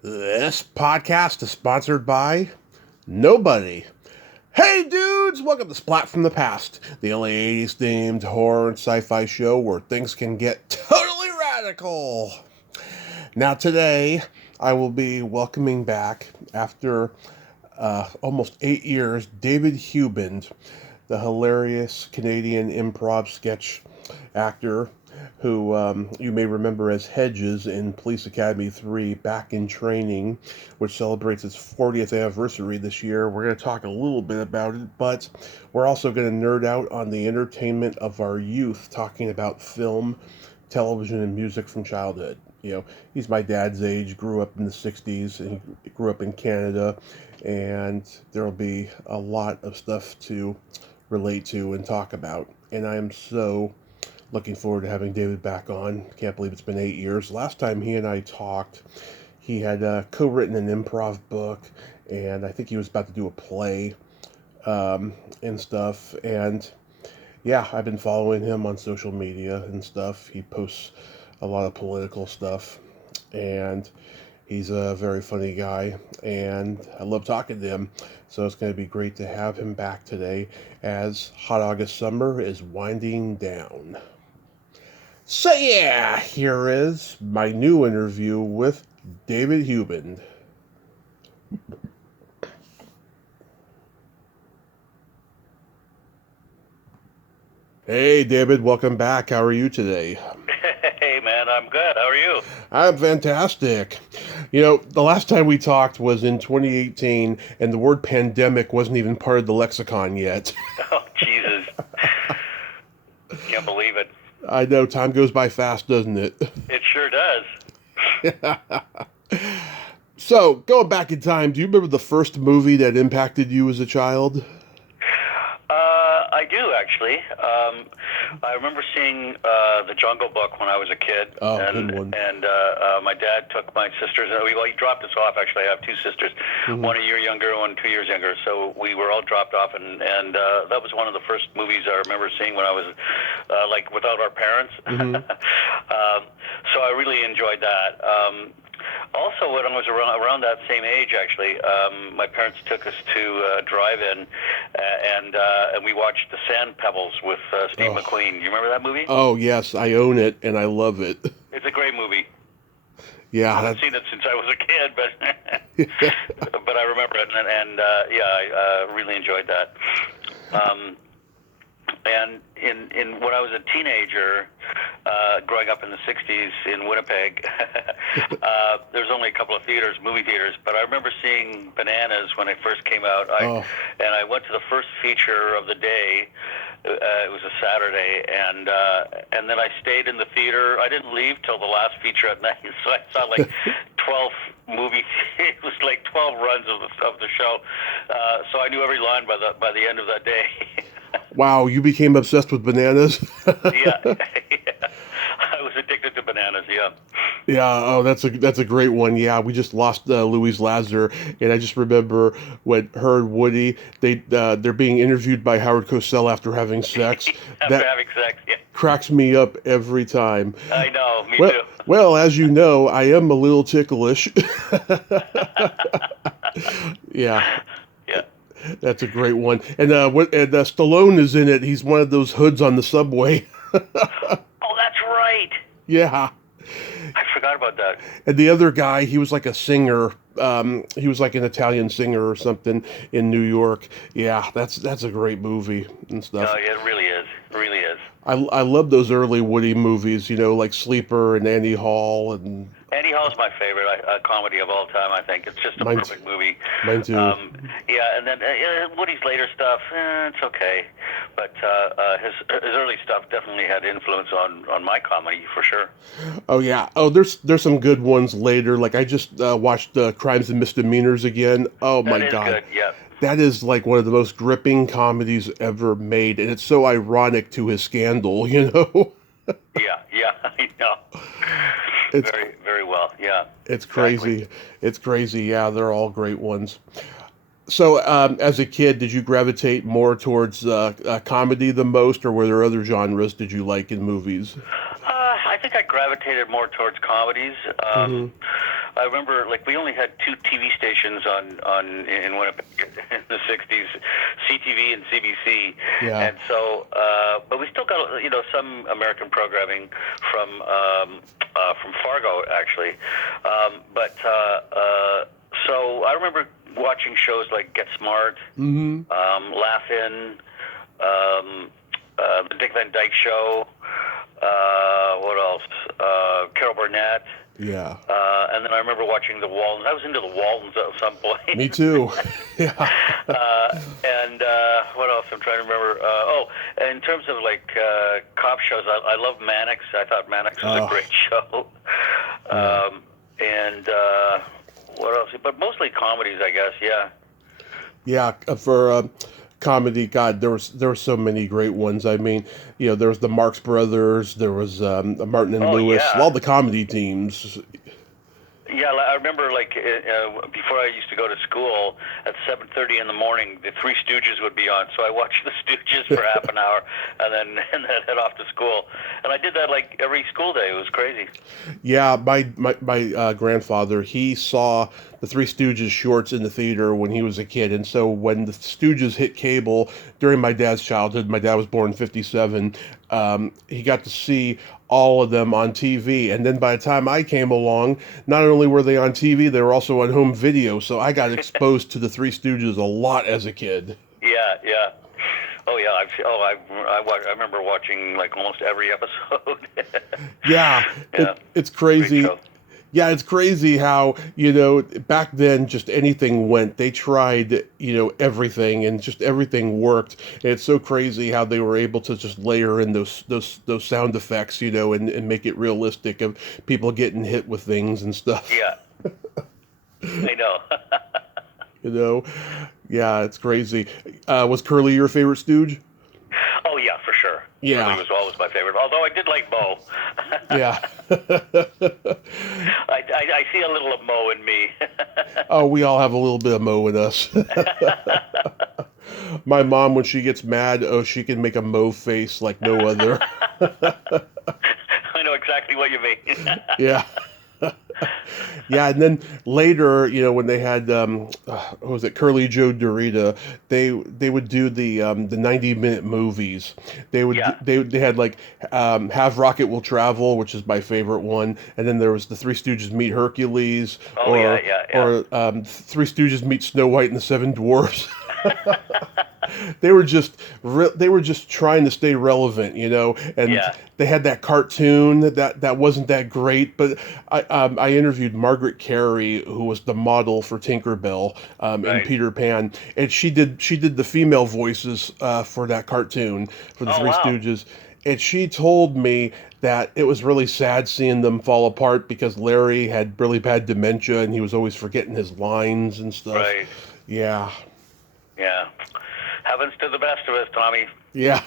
This podcast is sponsored by nobody. Hey dudes, welcome to Splat from the Past, the LA 80s themed horror and sci-fi show where things can get totally radical. Now today, I will be welcoming back, after almost 8 years, David Huband, the hilarious Canadian improv sketch actor who you may remember as Hedges in Police Academy 3, Back in Training, which celebrates its 40th anniversary this year. We're going to talk a little bit about it, but we're also going to nerd out on the entertainment of our youth, talking about film, television, and music from childhood. You know, he's my dad's age, grew up in the 60s, and he grew up in Canada, and there'll be a lot of stuff to relate to and talk about. And I am so looking forward to having David back on. Can't believe it's been 8 years. Last time he and I talked, he had co-written an improv book, and I think he was about to do a play and stuff. And yeah, I've been following him on social media and stuff. He posts a lot of political stuff, and he's a very funny guy, and I love talking to him. So it's going to be great to have him back today as Hot August Summer is winding down. So yeah, here is my new interview with David Huband. Hey David, welcome back. How are you today? Hey man, I'm good. How are you? I'm fantastic. You know, the last time we talked was in 2018, and the word pandemic wasn't even part of the lexicon yet. Oh Jesus, can't believe it. I know, time goes by fast, doesn't it? It sure does. So, going back in time, do you remember the first movie that impacted you as a child? I do actually. I remember seeing The Jungle Book when I was a kid, Oh, and good one. my dad took my sisters. He dropped us off. Actually, I have two sisters, one a year younger, one 2 years younger. So we were all dropped off, and that was one of the first movies I remember seeing when I was like without our parents. So I really enjoyed that. Also, when I was around that same age, actually, my parents took us to drive-in, and we watched The Sand Pebbles with Steve McQueen. You remember that movie? Oh, yes, I own it, and I love it. It's a great movie. Yeah. I haven't seen it since I was a kid, but I remember it, and yeah, I really enjoyed that. And in when I was a teenager, growing up in the '60s in Winnipeg, there was only a couple of movie theaters, but I remember seeing Bananas when it first came out. And I went to the first feature of the day. It was a Saturday, and then I stayed in the theater. I didn't leave till the last feature at night, so I saw like 12 movies. It was like 12 runs of the show, so I knew every line by the end of that day. Wow, you became obsessed with Bananas? Yeah. I was addicted to Bananas, yeah. Yeah, oh, that's a great one. Yeah, we just lost Louise Lasser, and I just remember when her and Woody, they're being interviewed by Howard Cosell after having sex. After having sex, yeah. Cracks me up every time. I know, me Well, too. well, as you know, I am a little ticklish. Yeah. Yeah. That's a great one. And Stallone is in it. He's one of those hoods on the subway. Oh, that's right. Yeah. I forgot about that. And the other guy, he was like a singer. He was like an Italian singer or something in New York. Yeah, that's a great movie and stuff. Oh, yeah, it really is. It really is. I love those early Woody movies, you know, like Sleeper and Annie Hall and Annie Hall's my favorite comedy of all time, I think. It's just a perfect movie. Mine too. Yeah, and then Woody's later stuff, it's okay. But his early stuff definitely had influence on my comedy, for sure. Oh, yeah. Oh, there's some good ones later. Like, I just watched Crimes and Misdemeanors again. Oh, my God. That is good, yeah. That is like one of the most gripping comedies ever made, and it's so ironic to his scandal, you know? Yeah, I know. It's, very, very well, yeah. It's crazy. Exactly. It's crazy, yeah. They're all great ones. So, as a kid, did you gravitate more towards comedy the most, or were there other genres did you like in movies? I think I gravitated more towards comedies. I remember, like, we only had two TV stations in Winnipeg in the '60s, CTV and CBC, Yeah. and so, but we still got, some American programming from Fargo, actually, so I remember watching shows like Get Smart, Laugh-In, the Dick Van Dyke Show. What else? Carol Burnett. Yeah. And then I remember watching the Waltons. I was into the Waltons at some point. Me too. Yeah. And what else? I'm trying to remember. In terms of like cop shows, I love Mannix. I thought Mannix was a great show. And what else? But mostly comedies, I guess. Yeah. Yeah. For comedy, God, there were so many great ones. I mean, there was the Marx Brothers, there was Martin and Lewis, yeah. all the comedy teams. Yeah, I remember, like, before I used to go to school, at 7:30 in the morning, the Three Stooges would be on. So I watched the Stooges for half an hour and then head off to school. And I did that, like, every school day. It was crazy. Yeah, my grandfather, he saw the Three Stooges shorts in the theater when he was a kid. And so when the Stooges hit cable during my dad's childhood, my dad was born in 57, he got to see all of them on TV. And then by the time I came along, not only were they on TV, they were also on home video. So I got exposed to the Three Stooges a lot as a kid. Yeah, yeah. Oh yeah, I remember watching like almost every episode. Yeah, it's crazy. Yeah, it's crazy how, back then just anything went. They tried, everything, and just everything worked. And it's so crazy how they were able to just layer in those sound effects, and make it realistic of people getting hit with things and stuff. Yeah. I know. Yeah, it's crazy. Was Curly your favorite Stooge? Oh yeah, for sure. Yeah. Curly was always my favorite. Although I did like Mo. Yeah. I see a little of Mo in me. Oh, we all have a little bit of Mo in us. My mom, when she gets mad, she can make a Mo face like no other. I know exactly what you mean. Yeah. Yeah, and then later, when they had what was it, Curly Joe Dorita, they would do the 90-minute movies. They would they had like Have Rocket Will Travel, which is my favorite one, and then there was the Three Stooges Meet Hercules, or Three Stooges Meet Snow White and the Seven Dwarfs. They were just trying to stay relevant, and they had that cartoon that wasn't that great, but I interviewed Margaret Carey, who was the model for Tinkerbell in Peter Pan, and she did the female voices for that cartoon for the Three Stooges, and she told me that it was really sad seeing them fall apart because Larry had really bad dementia and he was always forgetting his lines and stuff. Right. Yeah. Yeah. Happens to the best of us, Tommy. Yeah.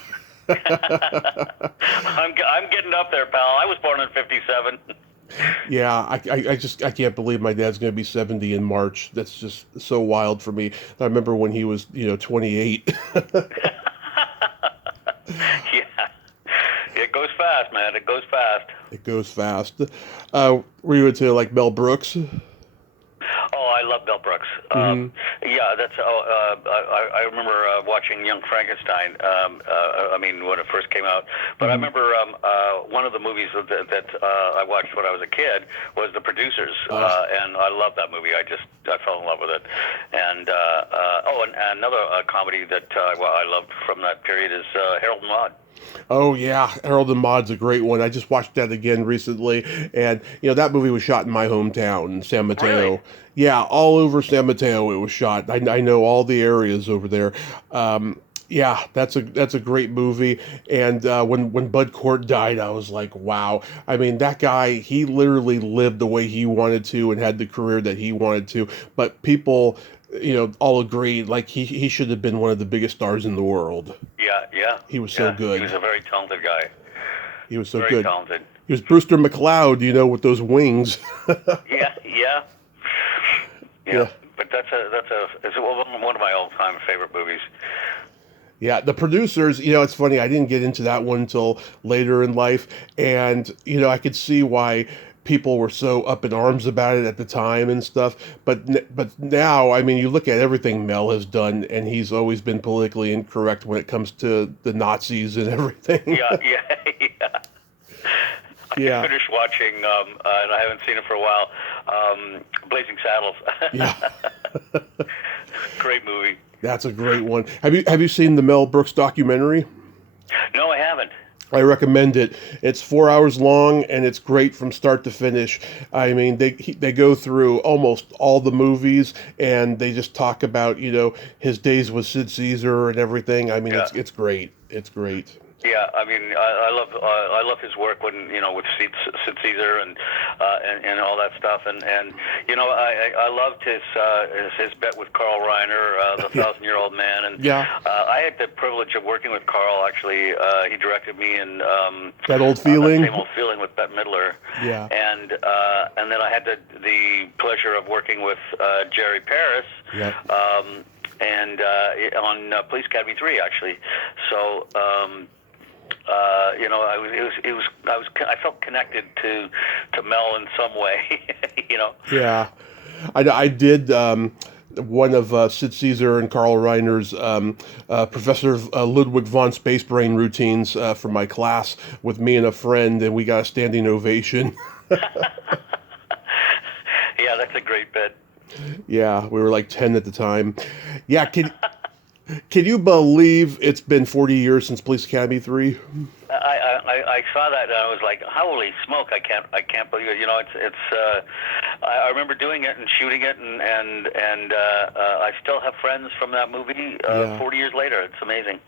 I'm getting up there, pal. I was born in '57. Yeah, I can't believe my dad's going to be 70 in March. That's just so wild for me. I remember when he was, 28. Yeah. It goes fast, man. It goes fast. It goes fast. Were you into like Mel Brooks? Oh, I love Mel Brooks. Yeah, that's. I remember watching Young Frankenstein. When it first came out. But I remember one of the movies that I watched when I was a kid was The Producers, and I love that movie. I fell in love with it. And and another comedy that I loved from that period is Harold and Maude. Oh yeah, Harold and Maude's a great one. I just watched that again recently, and that movie was shot in my hometown, San Mateo. Really? Yeah, all over San Mateo it was shot. I know all the areas over there. Yeah, that's a great movie. And when Bud Cort died, I was like, wow. I mean, that guy, he literally lived the way he wanted to and had the career that he wanted to. But people, all agreed, like he should have been one of the biggest stars in the world. Yeah. He was so good. He was a very talented guy. He was so very good. Talented. He was Brewster McCloud, with those wings. Yeah. But it's one of my all-time favorite movies. Yeah, The Producers, it's funny, I didn't get into that one until later in life, and, I could see why people were so up in arms about it at the time and stuff. But now, I mean, you look at everything Mel has done, and he's always been politically incorrect when it comes to the Nazis and everything. Yeah, yeah, yeah. I Yeah. finished watching, and I haven't seen it for a while, Blazing Saddles. Yeah. Great movie. That's a great one. Have you seen the Mel Brooks documentary? No, I haven't. I recommend it. It's 4 hours long, and it's great from start to finish. I mean, they go through almost all the movies, and they just talk about, his days with Sid Caesar and everything. I mean, Yeah. it's great. It's great. Yeah, I mean, I love his work with Sid Caesar and all that stuff, and I loved his bet with Carl Reiner, the 1,000-Year-Old Man, and I had the privilege of working with Carl. Actually, he directed me in That Old Feeling. That Same Old Feeling with Bette Midler. Yeah. And then I had the pleasure of working with Jerry Paris. Yeah. And on Police Academy 3, actually. So. I felt connected to Mel in some way, Yeah, I did one of Sid Caesar and Carl Reiner's Professor Ludwig von Spacebrain routines for my class with me and a friend, and we got a standing ovation. Yeah, that's a great bit. Yeah, we were like 10 at the time. Yeah, can you believe it's been 40 years since Police Academy 3? I saw that and I was like, holy smoke! I can't believe it. I remember doing it and shooting it, and I still have friends from that movie 40 years later. It's amazing.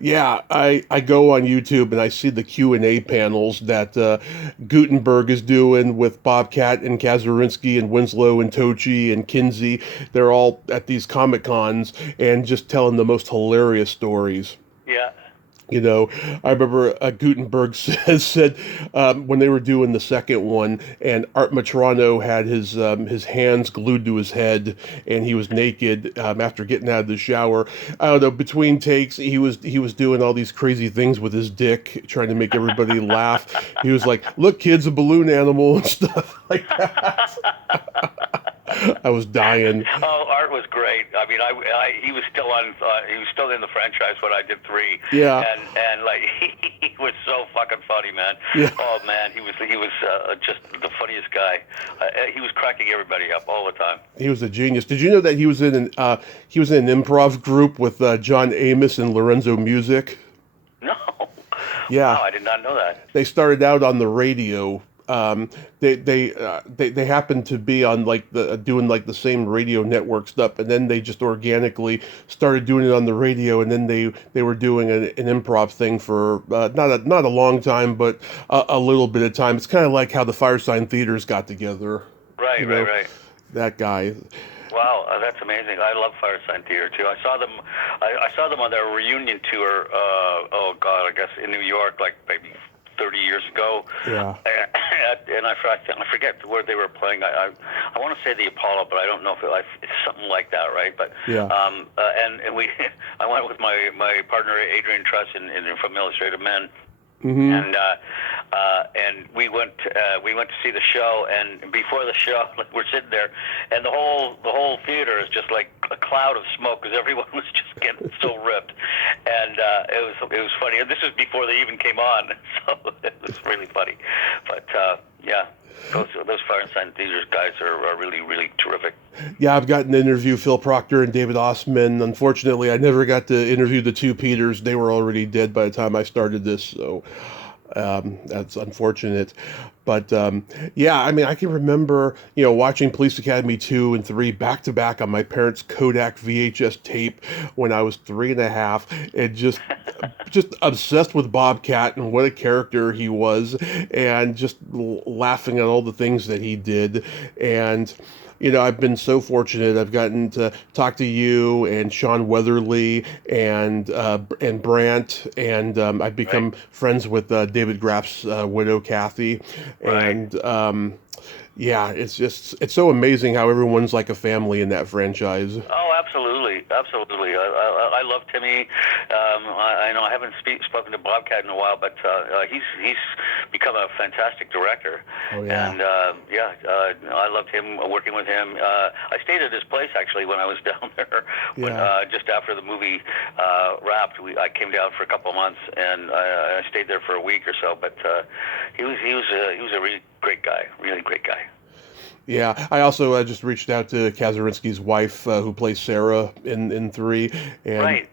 Yeah, I go on YouTube and I see the Q&A panels that Gutenberg is doing with Bobcat and Kazurinsky and Winslow and Tochi and Kinsey. They're all at these Comic Cons and just telling the most hilarious stories. Yeah. I remember Gutenberg said when they were doing the second one, and Art Matrano had his hands glued to his head, and he was naked after getting out of the shower. I don't know. Between takes, he was doing all these crazy things with his dick, trying to make everybody laugh. He was like, "Look, kid's a balloon animal," and stuff like that. I was dying. Oh, Art was great. I mean, he was still on. He was still in the franchise when I did 3. Yeah. And like he was so fucking funny, man. Yeah. Oh man, he was just the funniest guy. He was cracking everybody up all the time. He was a genius. Did you know that he was in an improv group with John Amos and Lorenzo Music? No. Yeah. Wow, I did not know that. They started out on the radio. They happened to be on doing the same radio network stuff, and then they just organically started doing it on the radio, and then they were doing an improv thing for not a long time, but a little bit of time. It's kind of like how the Firesign Theaters got together. Right, right. That guy. Wow, that's amazing. I love Firesign Theater too. I saw them on their reunion tour. Oh God, I guess in New York, like maybe 30 years ago. Yeah. And I forget where they were playing. I want to say the Apollo, but I don't know if it's something like that, right? But yeah. And I went with my partner Adrian Truss from Illustrated Men. Mm-hmm. And we went to see the show, and before the show, we're sitting there, and the whole theater is just like a cloud of smoke because everyone was just getting so ripped, and it was funny. And this is before they even came on, so it was really funny. But yeah. Those Firesign Theaters guys are really, really terrific. Yeah, I've gotten to interview Phil Proctor and David Ossman. Unfortunately, I never got to interview the two Peters. They were already dead by the time I started this, so that's unfortunate. But yeah, I mean, I can remember, watching Police Academy 2 and 3 back to back on my parents' Kodak VHS tape when I was 3.5, and just obsessed with Bobcat and what a character he was, and just laughing at all the things that he did. And I've been so fortunate. I've gotten to talk to you and Sean Weatherly and Brant, and I've become friends with David Graff's widow, Kathy. Right. And yeah, it's so amazing how everyone's like a family in that franchise. Oh, Absolutely, absolutely. I love Timmy. I know I haven't spoken to Bobcat in a while, but he's become a fantastic director. Oh, yeah. And I loved him, working with him. I stayed at his place actually when I was down there. When just after the movie wrapped, I came down for a couple of months, and I stayed there for a week or so. But he was a really great guy, really great guy. Yeah, I also just reached out to Kazurinsky's wife, who plays Sarah in Three, and Right.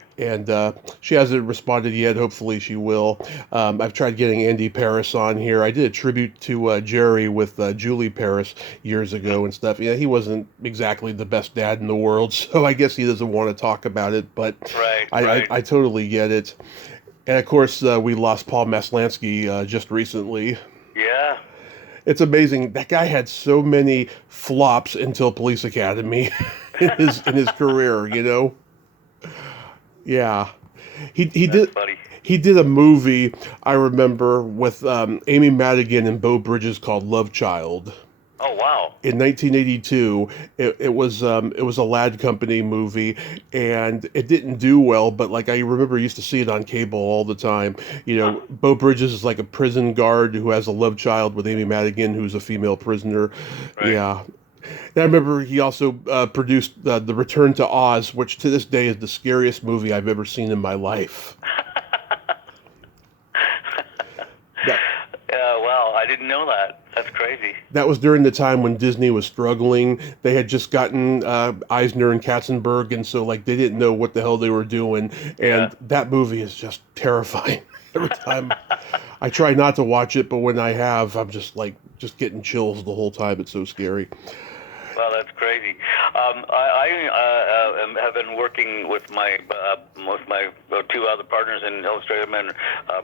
she hasn't responded yet. Hopefully, she will. I've tried getting Andy Paris on here. I did a tribute to Jerry with Julie Paris years ago and stuff. Yeah, he wasn't exactly the best dad in the world, so I guess he doesn't want to talk about it. But I totally get it. And of course, we lost Paul Maslansky just recently. Yeah. It's amazing. That guy had so many flops until Police Academy in his career, you know? Yeah. He did funny. He did a movie I remember with Amy Madigan and Beau Bridges called Love Child. Oh wow! In 1982, it was a Lad Company movie, and it didn't do well. But like I remember, I used to see it on cable all the time. You know, Beau Bridges is like a prison guard who has a love child with Amy Madigan, who's a female prisoner. Right. Yeah. And I remember he also produced The Return to Oz, which to this day is the scariest movie I've ever seen in my life. Wow, I didn't know that. That's crazy. That was during the time when Disney was struggling. They had just gotten Eisner and Katzenberg, and so like they didn't know what the hell they were doing. And that movie is just terrifying. Every time I try not to watch it, but when I have, I'm just getting chills the whole time. It's so scary. Well, that's crazy. I have been working with my two other partners in Illustrated Men,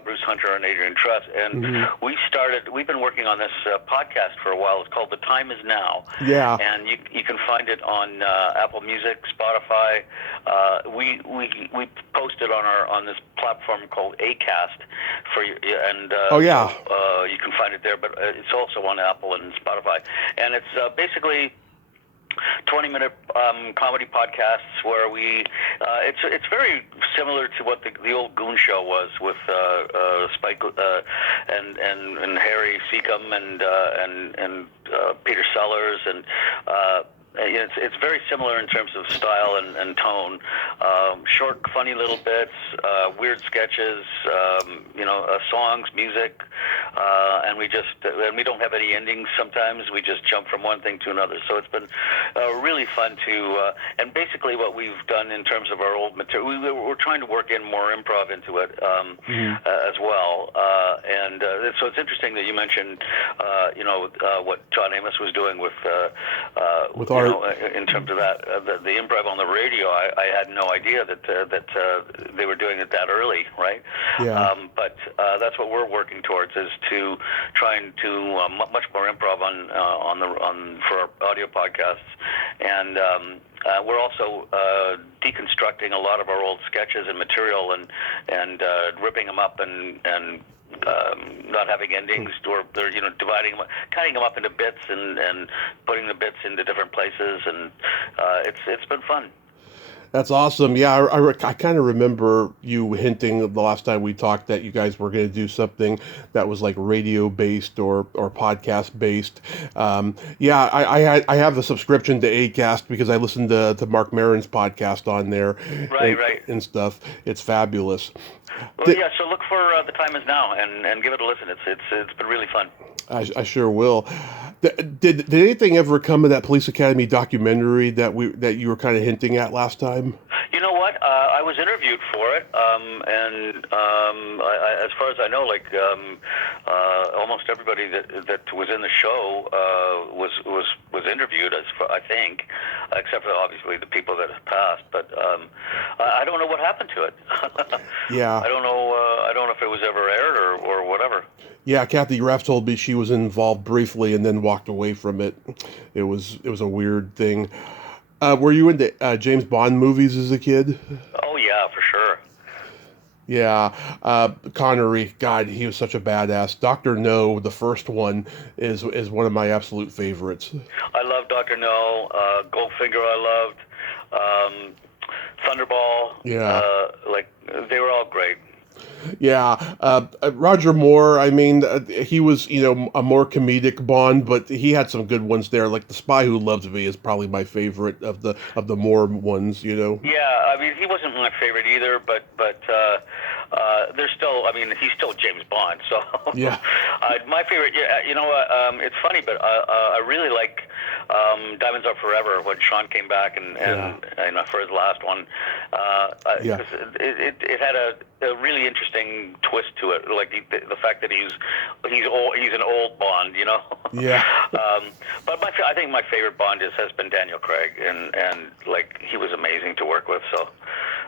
Bruce Hunter and Adrian Truss, and we've been working on this podcast for a while. It's called The Time Is Now. Yeah. And you can find it on Apple Music, Spotify. We post it on this platform called Acast and you can find it there, but it's also on Apple and Spotify, and it's basically 20-minute comedy podcasts where it's very similar to what the old Goon Show was with Spike and Harry Seacombe and Peter Sellers and. It's very similar in terms of style and tone. Short, funny little bits, weird sketches, songs, music, and we don't have any endings. Sometimes we just jump from one thing to another. So it's been really fun to. And basically, what we've done in terms of our old material, we're trying to work in more improv into it as well. And so it's interesting that you mentioned, what John Amos was doing with art. In terms of that, the improv on the radio, I had no idea that they were doing it that early, right? Yeah. But that's what we're working towards, is to try and do much more improv for our audio podcasts, and we're also deconstructing a lot of our old sketches and material and ripping them up and not having endings, or they're dividing them, cutting them up into bits and putting the bits into different places, and it's been fun. That's awesome. Yeah, I kind of remember you hinting the last time we talked that you guys were going to do something that was like radio based or podcast based. I have a subscription to Acast because I listened to Mark Maron's podcast on there, and stuff. It's fabulous. Well, so look for The Time Is Now and give it a listen. It's been really fun. I sure will. Did anything ever come of that Police Academy documentary that you were kind of hinting at last time? You know what? I was interviewed for it, and as far as I know, almost everybody that was in the show was interviewed, I think, except for obviously the people that have passed. But I don't know what happened to it. Yeah. I don't know if it was ever aired or whatever. Yeah, Kathy Raff told me she was involved briefly and then walked away from it. It was a weird thing. Were you into James Bond movies as a kid? Oh yeah, for sure. Yeah, Connery, God, he was such a badass. Dr. No, the first one, is one of my absolute favorites. I love Dr. No. Goldfinger I loved. Thunderball. Yeah. Like they were all great. Yeah, Roger Moore. I mean, he was, a more comedic Bond, but he had some good ones there. Like The Spy Who Loved Me is probably my favorite of the Moore ones. Yeah, I mean, he wasn't my favorite either, but there's still, I mean, he's still James Bond. So Yeah. my favorite, it's funny, but I really like Diamonds Are Forever when Sean came back and for his last one. Yeah. 'Cause it had a really interesting twist to it, like the fact that he's an old Bond. Yeah. But I think my favorite Bond has been Daniel Craig, and like he was amazing to work with. So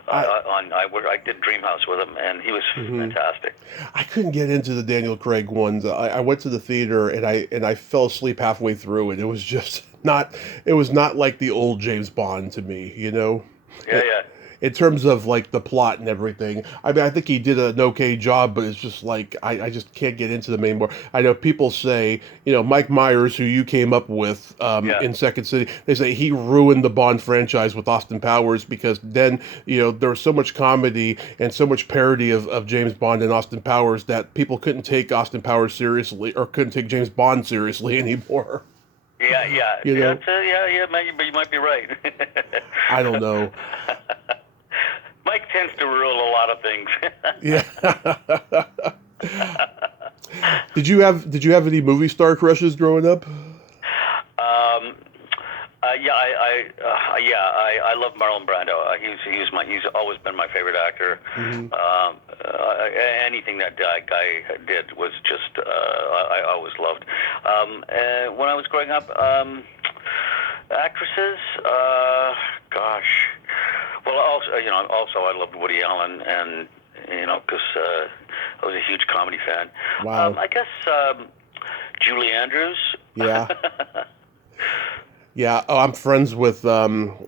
I did Dreamhouse with him, and he was fantastic. I couldn't get into the Daniel Craig ones. I went to the theater and I fell asleep halfway through it. It was just not. It was not like the old James Bond to me. Yeah, yeah. In terms of like the plot and everything. I mean, I think he did an okay job, but it's just like I just can't get into them anymore. I know people say, Mike Myers, who you came up with in Second City, they say he ruined the Bond franchise with Austin Powers because then there was so much comedy and so much parody of James Bond and Austin Powers that people couldn't take Austin Powers seriously or couldn't take James Bond seriously anymore. Yeah. You might be right. I don't know. Mike tends to rule a lot of things. Yeah. Did you have any movie star crushes growing up? I love Marlon Brando. He's always been my favorite actor. Mm-hmm. Anything that guy did was just I always loved. When I was growing up, actresses, gosh. Well, also I loved Woody Allen, and because I was a huge comedy fan. Wow. I guess Julie Andrews. Yeah. Yeah. Oh, I'm friends with her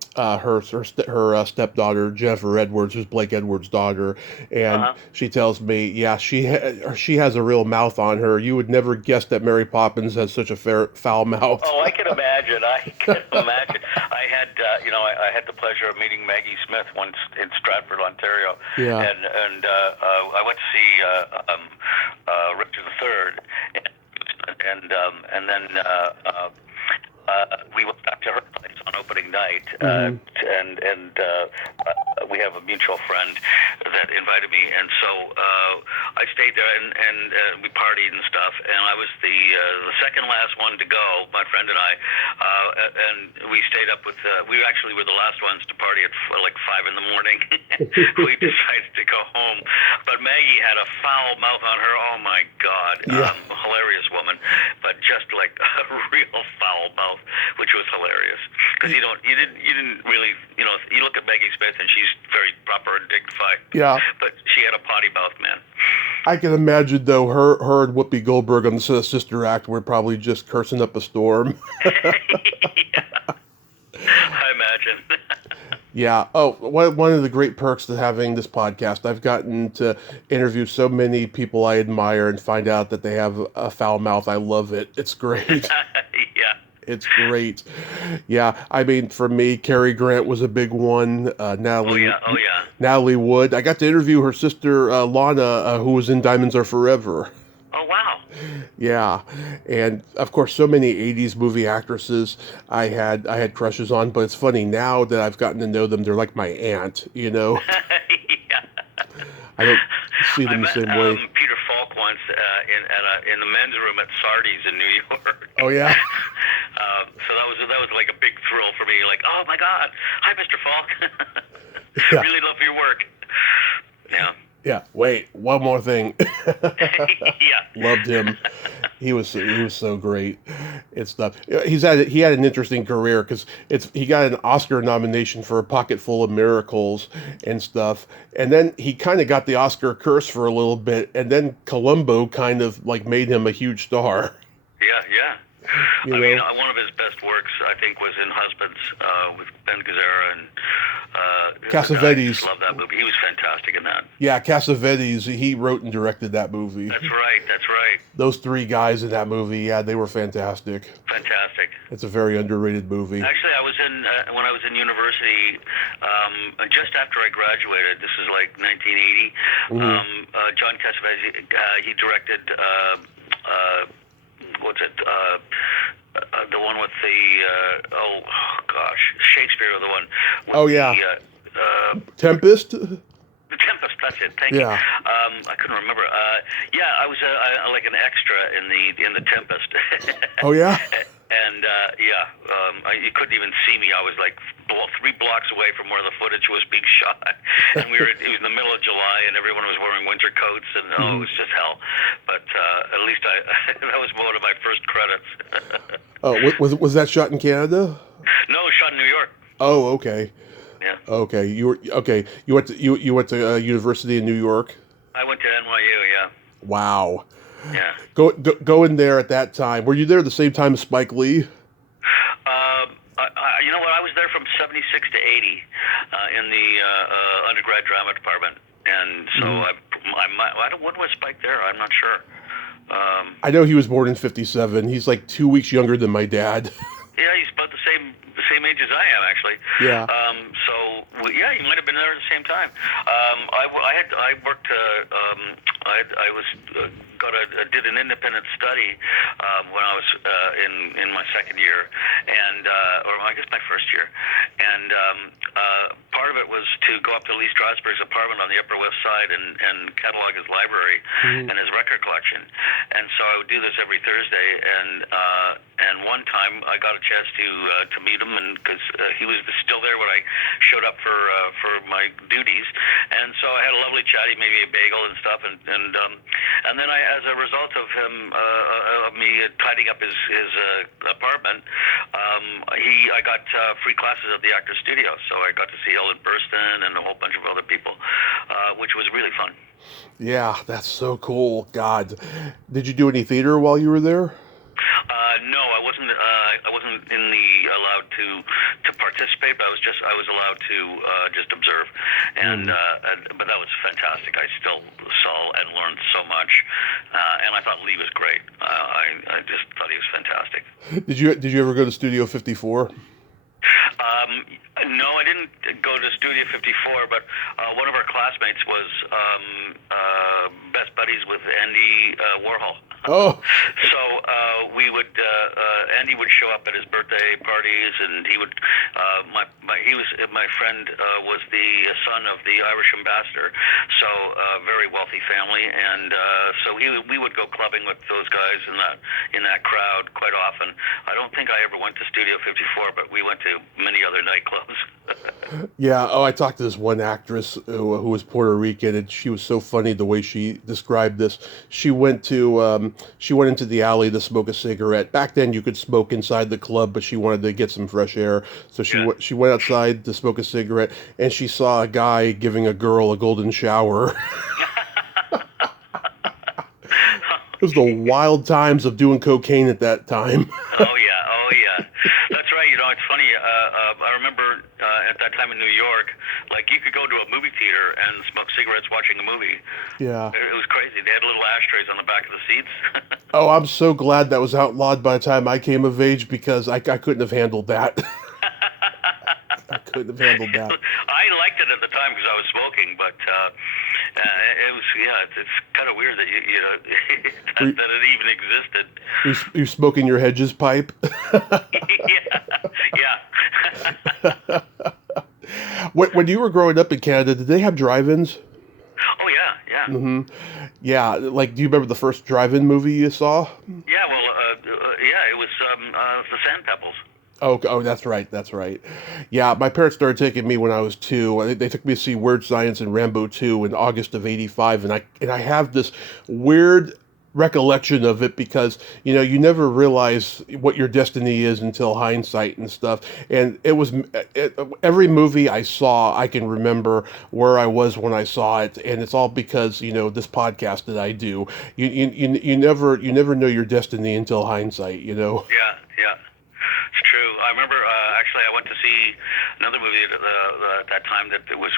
stepdaughter Jennifer Edwards, who's Blake Edwards' daughter, and she tells me, yeah, she has a real mouth on her. You would never guess that Mary Poppins has such a foul mouth. Oh, I can imagine. I had the pleasure of meeting Maggie Smith once in Stratford, Ontario. Yeah. And I went to see Richard III, and then we went back to her place on opening night, and we have a mutual friend that invited me, and so I stayed there, and we partied and stuff, and I was the second last one to go, my friend and I, and we stayed up with, we actually were the last ones to party at like 5 in the morning. We decided to go home, but Maggie had a foul mouth on her. Oh my God. Yeah. Hilarious woman, but just like a real foul mouth, which was hilarious. Because you didn't really, you look at Maggie Smith and she's very proper and dignified. Yeah. But she had a potty mouth, man. I can imagine though her and Whoopi Goldberg on the Sister Act were probably just cursing up a storm. Yeah. I imagine. Yeah. Oh, one of the great perks to having this podcast, I've gotten to interview so many people I admire and find out that they have a foul mouth. I love it. It's great. Yeah. It's great. Yeah. I mean, for me, Cary Grant was a big one. Natalie. Oh yeah. Natalie Wood. I got to interview her sister, Lana, who was in Diamonds Are Forever. Oh, wow. Yeah, and of course, so many '80s movie actresses I had crushes on. But it's funny now that I've gotten to know them; they're like my aunt. Yeah. I don't see them the same way. Peter Falk once in the men's room at Sardi's in New York. Oh yeah. So that was like a big thrill for me. Like, oh my God, hi, Mr. Falk. Yeah. Really love your work. Yeah. Yeah. Wait, one more thing. Yeah. Loved him. He was so great. It's stuff. He had an interesting career because he got an Oscar nomination for A Pocket Full of Miracles and stuff, and then he kind of got the Oscar curse for a little bit, and then Columbo kind of like made him a huge star. Yeah. You I know? mean, one of his best works, I think, was in Husbands with Ben Gazzara and I just Cassavetes. love that movie. He was fantastic in that. Yeah, Cassavetes, he wrote and directed that movie. That's right. That's right. Those three guys in that movie, yeah, they were fantastic. Fantastic. It's a very underrated movie. Actually, I was in when I was in university, just after I graduated. This is like 1980. John Cassavetes, he directed. What's it? The one with the oh gosh, Shakespeare, the one. With Oh, yeah. Tempest? The Tempest. That's it. Thank you. I couldn't remember. Yeah, I was like an extra in the Tempest. Oh, yeah? And you couldn't even see me. I was like 3 blocks away from where the footage was being shot, and it was in the middle of July, and everyone was wearing winter coats, and it was just hell. But at least that was one of my first credits. Oh, was that shot in Canada? No, it was shot in New York. Oh, okay. Yeah. Okay, you went to university in New York. I went to NYU. Yeah. Wow. Yeah. Go in there at that time. Were you there at the same time as Spike Lee? You know what? I was there from '76 to '80 in the undergrad drama department, and so when was Spike there? I'm not sure. I know he was born in '57. He's like 2 weeks younger than my dad. Yeah, he's about the same age as I am, actually. Yeah. Yeah, he might have been there at the same time. I worked. I was did an independent study when I was in my second year, and or I guess my first year, and part of it was to go up to Lee Strasberg's apartment on the Upper West Side and catalog his library and his record collection. And so I would do this every Thursday, and one time I got a chance to meet him, and because he was still there when I showed up for my duties, and so I had a lovely chat. He made me a bagel and stuff, and then as a result of him of me tidying up his apartment, I got free classes at the Actors Studio, so I got to see Ellen Burstyn and a whole bunch of other people, which was really fun. Yeah, that's so cool. God, did you do any theater while you were there? No, I wasn't. I wasn't allowed to participate. But I was allowed to just observe, and but that was fantastic. I still saw and learned so much, and I thought Lee was great. I just thought he was fantastic. Did you ever go to Studio 54? No, I didn't go to Studio 54, but one of our classmates was best buddies with Andy Warhol. Oh. So Andy would show up at his birthday parties, and he would. My friend was the son of the Irish ambassador, so very wealthy family, and so we would go clubbing with those guys in that crowd quite often. I don't think I ever went to Studio 54, but we went to many other nightclubs. Yeah. Oh, I talked to this one actress who was Puerto Rican, and she was so funny the way she described this. She went into the alley to smoke a cigarette. Back then, you could smoke inside the club, but she wanted to get some fresh air, so she went outside to smoke a cigarette, and she saw a guy giving a girl a golden shower. It was the wild times of doing cocaine at that time. Oh yeah, that's right. You know, it's funny. I remember at that time in New York, like you could go to a movie theater and smoke cigarettes watching a movie. Yeah. It was crazy. They had little ashtrays on the back of the seats. Oh, I'm so glad that was outlawed by the time I came of age, because I couldn't have handled that. I couldn't have handled that. I liked it at the time because I was smoking, but it was it's kind of weird that that it even existed. You're smoking your Hedges pipe. Yeah. When you were growing up in Canada, did they have drive-ins? Oh yeah. Mm-hmm. Yeah, like, do you remember the first drive-in movie you saw? Yeah, well, it was the Sand Pebbles. Oh, that's right. Yeah, my parents started taking me when I was 2. They took me to see Weird Science and Rambo 2 in August of '85, and I have this weird recollection of it, because you never realize what your destiny is until hindsight and stuff. And every movie I saw, I can remember where I was when I saw it, and it's all because this podcast that I do. You never know your destiny until hindsight. Yeah, yeah. It's true. I remember, actually, I went to see another movie at that time that it was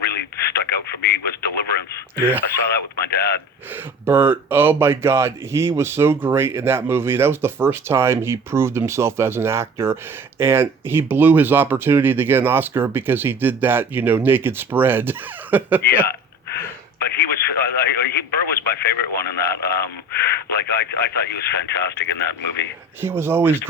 really stuck out for me was Deliverance. Yeah. I saw that with my dad. Bert, oh my God, he was so great in that movie. That was the first time he proved himself as an actor, and he blew his opportunity to get an Oscar because he did that, naked spread. Yeah. But he was, Burt was my favorite one in that. I thought he was fantastic in that movie. He was always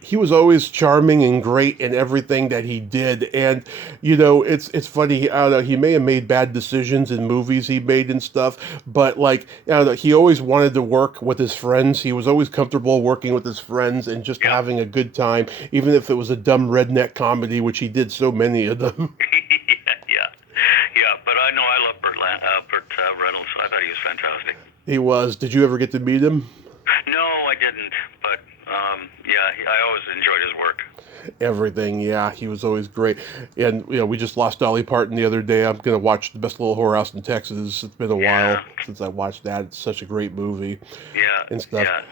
he was always charming and great in everything that he did. And it's funny. I don't know. He may have made bad decisions in movies he made and stuff, but I don't know, he always wanted to work with his friends. He was always comfortable working with his friends and just having a good time, even if it was a dumb redneck comedy, which he did so many of them. Yeah, but I know I love Burt Reynolds. I thought he was fantastic. He was. Did you ever get to meet him? No, I didn't. But I always enjoyed his work. Everything, yeah, he was always great. And we just lost Dolly Parton the other day. I'm gonna watch The Best Little Whorehouse in Texas. It's been a while since I watched that. It's such a great movie. Yeah, and stuff. Yeah.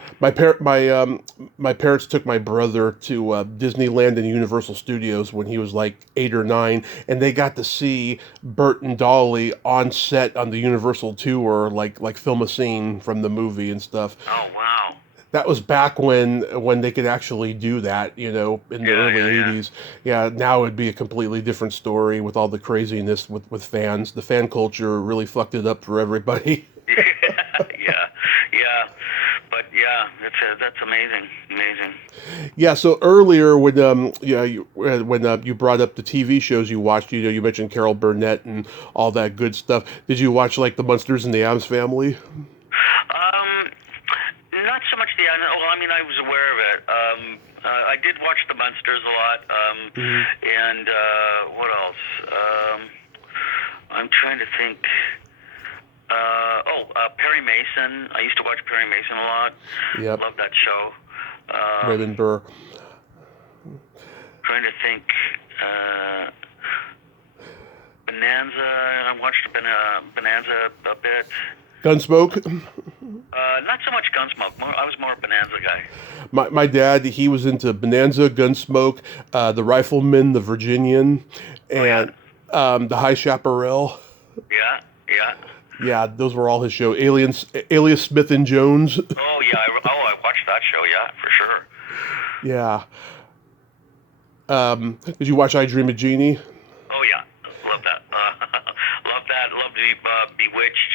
My parents took my brother to Disneyland and Universal Studios when he was like 8 or 9, and they got to see Bert and Dolly on set on the Universal tour, like film a scene from the movie and stuff. Oh wow. That was back when they could actually do that, in the early 80s. Yeah, now it would be a completely different story with all the craziness with fans. The fan culture really fucked it up for everybody. Yeah. But yeah, that's amazing. Yeah, so earlier when you brought up the TV shows you watched, you mentioned Carol Burnett and all that good stuff. Did you watch like the Munsters and the Addams Family? Not so much I was aware of it. I did watch the Munsters a lot. And what else? I'm trying to think. Perry Mason. I used to watch Perry Mason a lot. Yep. Love that show. Raymond Burr. Trying to think. Bonanza. I watched Bonanza a bit. Gunsmoke? Not so much Gunsmoke. I was more a Bonanza guy. My dad, he was into Bonanza, Gunsmoke, The Rifleman, The Virginian, and The High Chaparral. Yeah. Yeah, those were all his shows. Alias Smith and Jones. Oh yeah, I watched that show. Yeah, for sure. Yeah. Did you watch I Dream of Jeannie? Oh yeah, love that. Love that. Love Bewitched.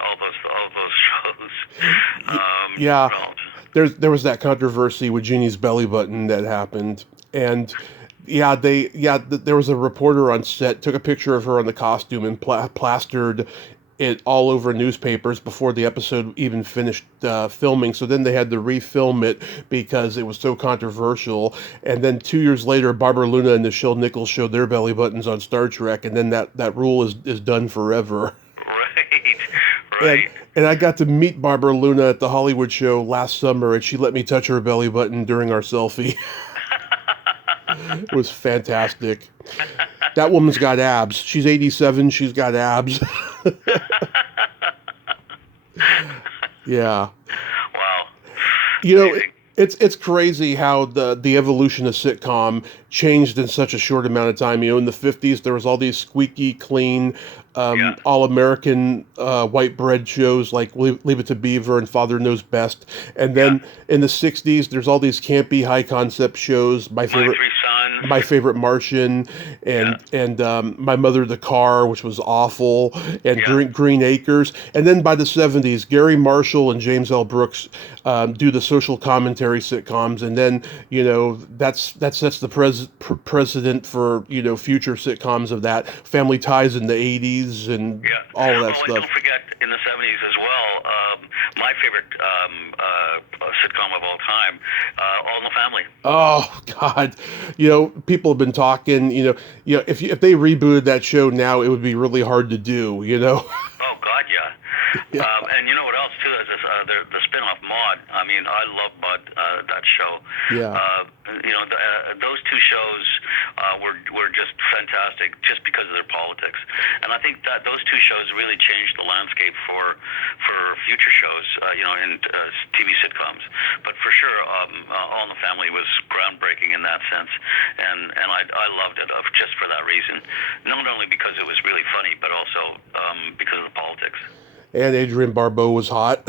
All those shows. Yeah. There was that controversy with Jeannie's belly button that happened, and there was a reporter on set, took a picture of her on the costume and plastered it all over newspapers before the episode even finished filming. So then they had to refilm it because it was so controversial. And then 2 years later, Barbara Luna and Nichelle Nichols showed their belly buttons on Star Trek, and then that rule is done forever. Right. And I got to meet Barbara Luna at the Hollywood show last summer, and she let me touch her belly button during our selfie. It was fantastic. That woman's got abs. She's 87. She's got abs. Yeah. Wow. It's crazy how the evolution of sitcom changed in such a short amount of time. In the 50s, there was all these squeaky clean, all-American white bread shows like Leave It to Beaver and Father Knows Best. And then in the 60s, there's all these campy, high-concept shows. My Favorite Martian, and My Mother the Car, which was awful, and Green Acres. And then by the 70s, Gary Marshall and James L. Brooks do the social commentary sitcoms, and then that sets the precedent for future sitcoms of that. Family Ties in the 80s and all of that stuff. And don't forget in the 70s as well, my favorite sitcom of all time, All in the Family. Oh God, people have been talking. If they rebooted that show now, it would be really hard to do. Oh God, yeah. Yeah. And you know what else too is this, the spin-off Maude. I mean, I love Maude, that show. Yeah. Those two shows were just fantastic, just because of their politics. And I think that those two shows really changed the landscape for future shows, in TV sitcoms. But for sure, All in the Family was groundbreaking in that sense, and I loved it just for that reason. Not only because it was really funny, but also because of the politics. And Adrienne Barbeau was hot.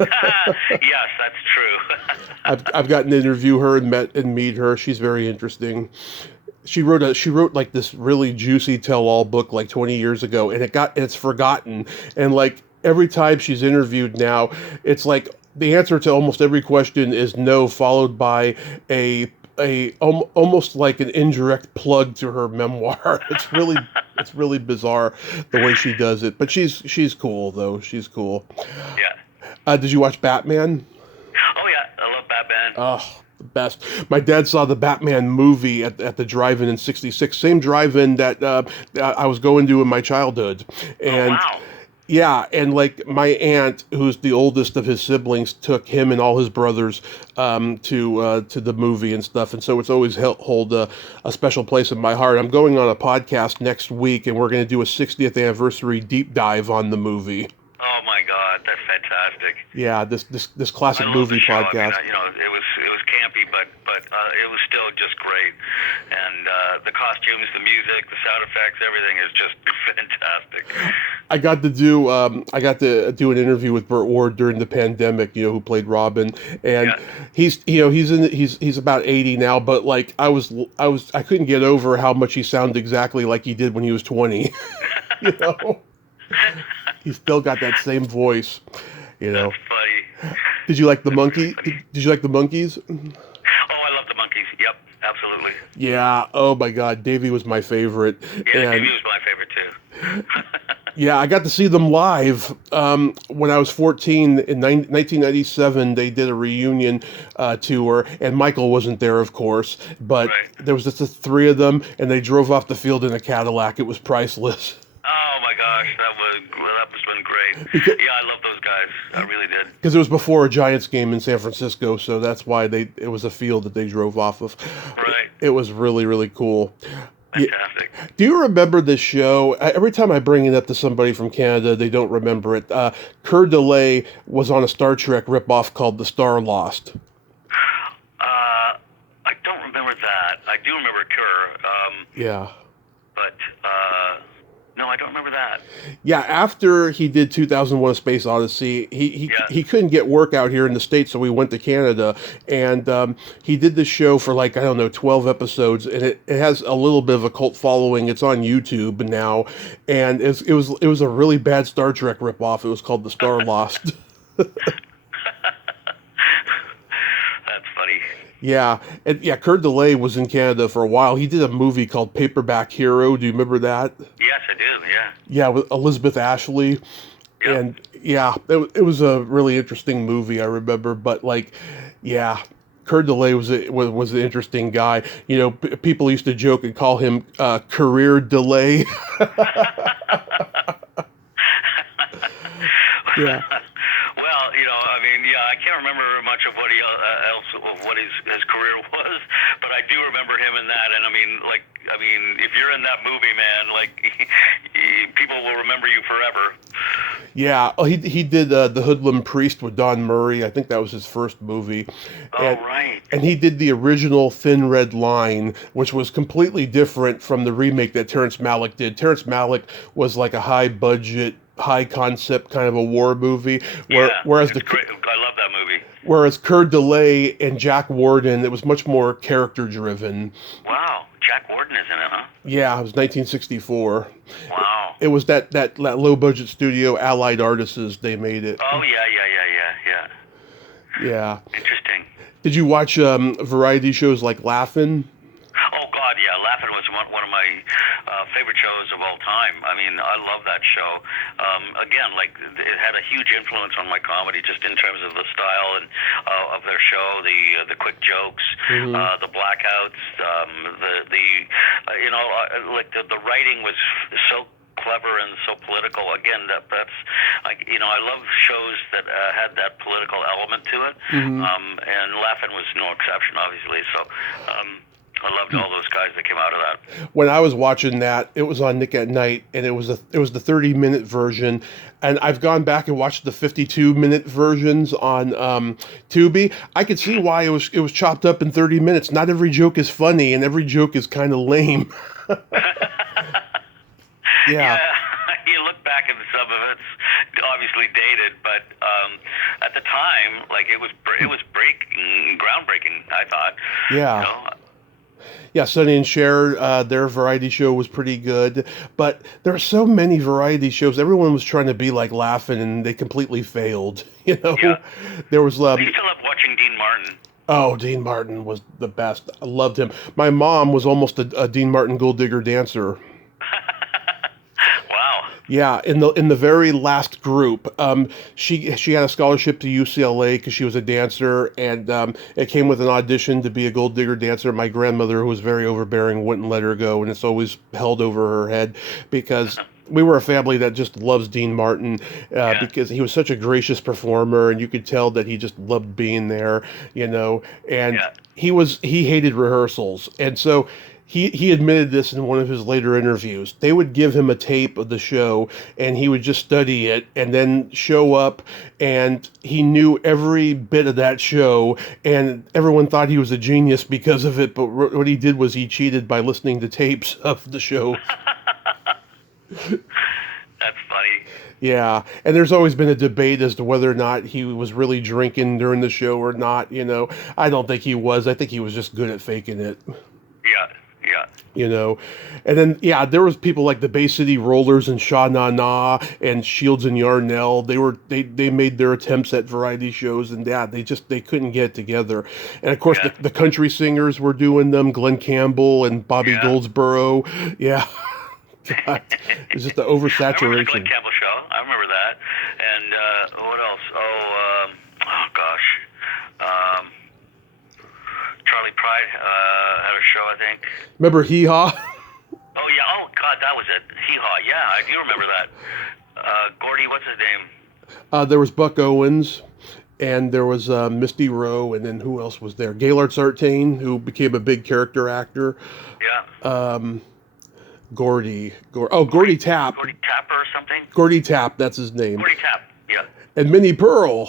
Yes, that's true. I've gotten to interview her and meet her. She's very interesting. She wrote like this really juicy tell-all book like 20 years ago, and it's forgotten. And like every time she's interviewed now, it's like the answer to almost every question is no, followed by almost like an indirect plug to her memoir. It's really bizarre the way she does it. But she's cool though. She's cool. Yeah. Did you watch Batman? Oh yeah, I love Batman. Oh, the best. My dad saw the Batman movie at the drive-in in '66, same drive-in that I was going to in my childhood. And oh, wow. yeah, and like my aunt, who's the oldest of his siblings, took him and all his brothers to the movie and stuff, and so it's always hold a special place in my heart. I'm going on a podcast next week, and we're going to do a 60th anniversary deep dive on the movie. Oh my God, that's fantastic! Yeah, this classic movie podcast. I mean, it was campy, but it was still just great, and the costumes, the music, the sound effects, everything is just fantastic. I got to do an interview with Burt Ward during the pandemic, who played Robin, and yeah. he's about 80 now, but like I couldn't get over how much he sounded exactly like he did when he was 20. He's still got that same voice, That's funny. Did you like the monkey? Did you like the Monkees? Oh, I love the Monkees. Yep, absolutely. Yeah. Oh my God, Davey was my favorite. Yeah, Davey was my favorite too. Yeah, I got to see them live when I was 14 in 1997. They did a reunion tour, and Michael wasn't there, of course, but there was just the three of them, and they drove off the field in a Cadillac. It was priceless. Oh my gosh, that must have been great. Yeah, I love those guys. I really did. Because it was before a Giants game in San Francisco, so that's why it was a field that they drove off of. Right. It was really, really cool. Fantastic. Do you remember this show? Every time I bring it up to somebody from Canada, they don't remember it. Coeur d'Alene was on a Star Trek ripoff called The Star Lost. I don't remember that. I do remember Coeur. Yeah. But no, I don't remember that. Yeah, after he did 2001: A Space Odyssey, he couldn't get work out here in the States, so he went to Canada, and he did this show for 12 episodes, and it has a little bit of a cult following. It's on YouTube now, and it was a really bad Star Trek ripoff. It was called The Star Lost. Yeah, and Coeur d'Alene was in Canada for a while. He did a movie called Paperback Hero. Do you remember that? Yes, I do. Yeah. Yeah, with Elizabeth Ashley, and it was a really interesting movie. I remember, but Coeur d'Alene was an interesting guy. People used to joke and call him Career Delay. Yeah. Well, I can't remember much of what his career was, but I do remember him in that. And I mean, if you're in that movie, man, people will remember you forever. Yeah, he did The Hoodlum Priest with Don Murray. I think that was his first movie. Right. And he did the original Thin Red Line, which was completely different from the remake that Terrence Malick did. Terrence Malick was like a high-budget, high-concept kind of a war movie. Whereas great. I love that movie. Whereas Coeur d'Alene and Jack Warden, it was much more character-driven. Wow, Jack Warden is in it, huh? Yeah, it was 1964. Wow. It was that low-budget studio, Allied Artists, they made it. Oh, yeah. Yeah. Interesting. Did you watch variety shows like Laugh-In? Oh, God, yeah. Laugh-In was one of my favorite shows of all time. I mean, I love that show. Again, it had a huge influence on my comedy, just in terms of the style and of their show, the quick jokes, the blackouts, the writing was so clever and so political. Again, that's like, I love shows that had that political element to it. And Laugh-In was no exception, obviously. So I loved all those guys that came out of that. When I was watching that, it was on Nick at Night, and it was the 30-minute version. And I've gone back and watched the 52-minute versions on Tubi. I could see why it was chopped up in 30 minutes. Not every joke is funny, and every joke is kind of lame. Yeah, you look back and some of it's obviously dated, but at the time, like it was groundbreaking. I thought. Yeah. Yeah, Sonny and Cher, their variety show was pretty good, but there are so many variety shows. Everyone was trying to be like Laugh-In, and they completely failed. Yeah. There was. I used to love watching Dean Martin. Oh, Dean Martin was the best. I loved him. My mom was almost a Dean Martin gold digger dancer. Wow. Yeah, in the very last group, she had a scholarship to UCLA because she was a dancer, and it came with an audition to be a gold digger dancer. My grandmother, who was very overbearing, wouldn't let her go, and it's always held over her head because we were a family that just loves Dean Martin because he was such a gracious performer, and you could tell that he just loved being there, and he hated rehearsals, and so. He admitted this in one of his later interviews. They would give him a tape of the show, and he would just study it and then show up, and he knew every bit of that show, and everyone thought he was a genius because of it, but what he did was he cheated by listening to tapes of the show. That's funny. Yeah, and there's always been a debate as to whether or not he was really drinking during the show or not, I don't think he was. I think he was just good at faking it. Yeah. And then, there was people like the Bay City Rollers and Sha Na Na and Shields and Yarnell. They made their attempts at variety shows, and they couldn't get it together. And of course, the country singers were doing them, Glenn Campbell and Bobby Goldsboro. Yeah. God, it's just the oversaturation. I remember the Glenn Campbell show. I remember that. And what else? Charlie Pride had a show, I think. Remember Hee Haw? Oh, yeah. Oh, God, that was it. Hee Haw. Yeah, I do remember that. Gordy, what's his name? There was Buck Owens, and there was Misty Rowe, and then who else was there? Gaylord Sartain, who became a big character actor. Yeah. Gordy Tapp. Gordy Tapper or something? Gordy Tapp, that's his name. Gordy Tapp, yeah. And Minnie Pearl.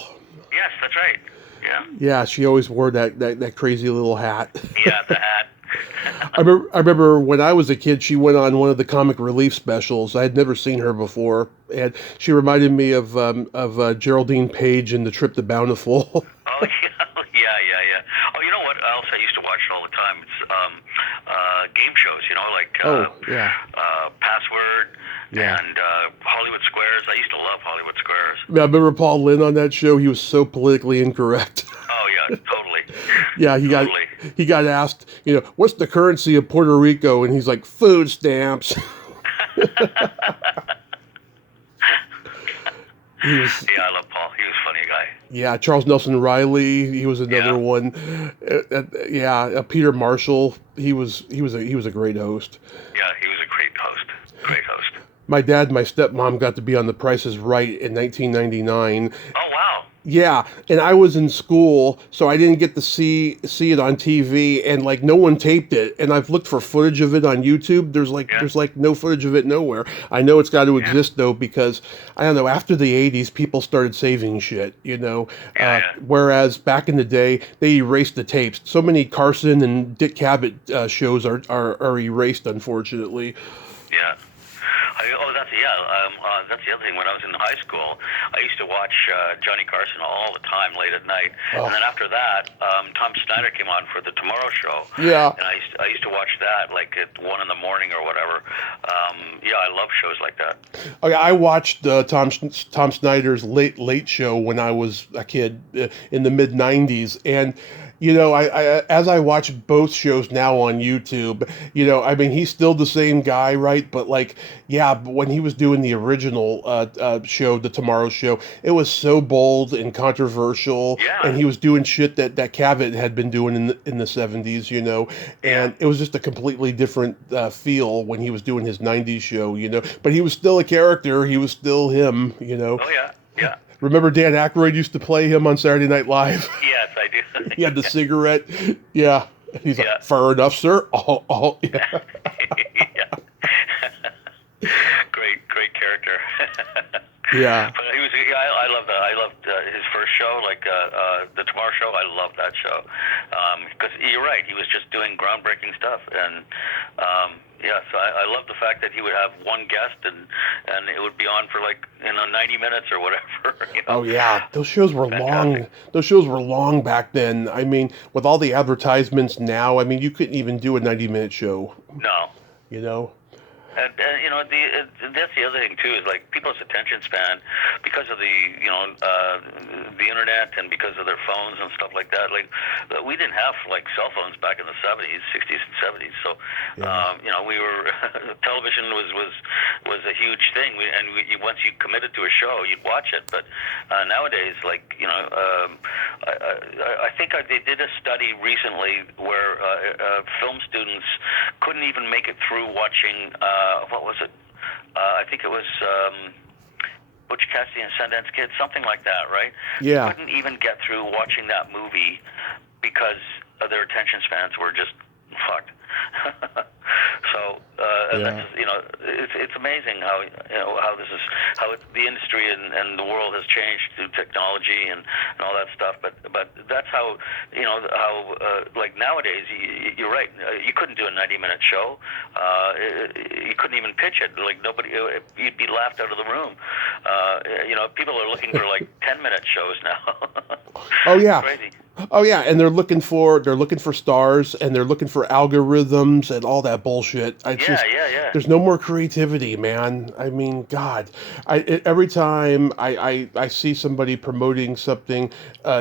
Yes, that's right. Yeah. Yeah, she always wore that crazy little hat. Yeah, the hat. I remember when I was a kid, she went on one of the comic relief specials. I had never seen her before, and she reminded me of Geraldine Page in The Trip to Bountiful. Oh, yeah. Oh, you know what else I used to watch all the time? It's game shows, Password and Hollywood Squares. I used to love Hollywood Squares. Yeah, I remember Paul Lynde on that show. He was so politically incorrect. Oh, yeah, totally. Yeah, he got asked, what's the currency of Puerto Rico? And he's like, food stamps. Yeah, I love Paul. He was a funny guy. Yeah, Charles Nelson Riley, he was another one. Peter Marshall, he was a great host. Yeah, he was a great host. Great host. My dad and my stepmom got to be on The Price is Right in 1999. Oh, wow. Yeah, and I was in school, so I didn't get to see it on TV, and no one taped it. And I've looked for footage of it on YouTube. There's no footage of it nowhere. I know it's got to exist though, because I don't know. After the '80s, people started saving shit, whereas back in the day, they erased the tapes. So many Carson and Dick Cavett shows are erased, unfortunately. Yeah. That's the other thing. When I was in high school, I used to watch Johnny Carson all the time, late at night. Oh. And then after that, Tom Snyder came on for the Tomorrow Show. Yeah. And I used to watch that at 1 a.m. or whatever. I love shows like that. Okay, I watched Tom Snyder's Late Show when I was a kid in the mid '90s, and I as I watch both shows now on YouTube, I mean, he's still the same guy, right? But like, yeah, but when he was doing the original show, the Tomorrow Show, it was so bold and controversial, and Yeah, he was doing shit that Cavett had been doing in the '70s, yeah. and it was just a completely different feel when he was doing his '90s show. But he was still a character. He was still him. Oh yeah, yeah. Remember Dan Aykroyd used to play him on Saturday Night Live? Yes, I do. He had the cigarette. Yeah. He's Yeah. like, fair enough, sir. Oh, yeah. Yeah. Great character. Yeah. But he was. Yeah, I loved that. I loved his first show, like the Tomorrow Show. I loved that show because you're right. He was just doing groundbreaking stuff, and yeah. So I love the fact that he would have one guest, and it would be on for like 90 minutes or whatever. Oh, yeah. Those shows were long. Those shows were long back then. I mean, with all the advertisements now, I mean, you couldn't even do a 90-minute show, No. you know? And that's the other thing too is like people's attention span because of the internet and because of their phones and stuff like that. Like we didn't have like cell phones back in the '70s, '60s, and '70s. So we were television was a huge thing. Once you committed to a show, you'd watch it. But nowadays, like I think they did a study recently where film students couldn't even make it through watching. What was it? I think it was Butch Cassidy and Sundance Kid, something like that, right? Yeah. Couldn't even get through watching that movie because their attention spans were just fucked. So that's, it's amazing how the industry and the world has changed through technology and all that stuff. But that's how like nowadays you're right. You couldn't do a 90-minute show. You couldn't even pitch it. Like nobody, you'd be laughed out of the room. People are looking for like 10-minute shows now. Oh yeah. It's crazy. Oh yeah, and they're looking for stars, and they're looking for algorithms and all that bullshit. Yeah. There's no more creativity, man. I mean, God, every time I see somebody promoting something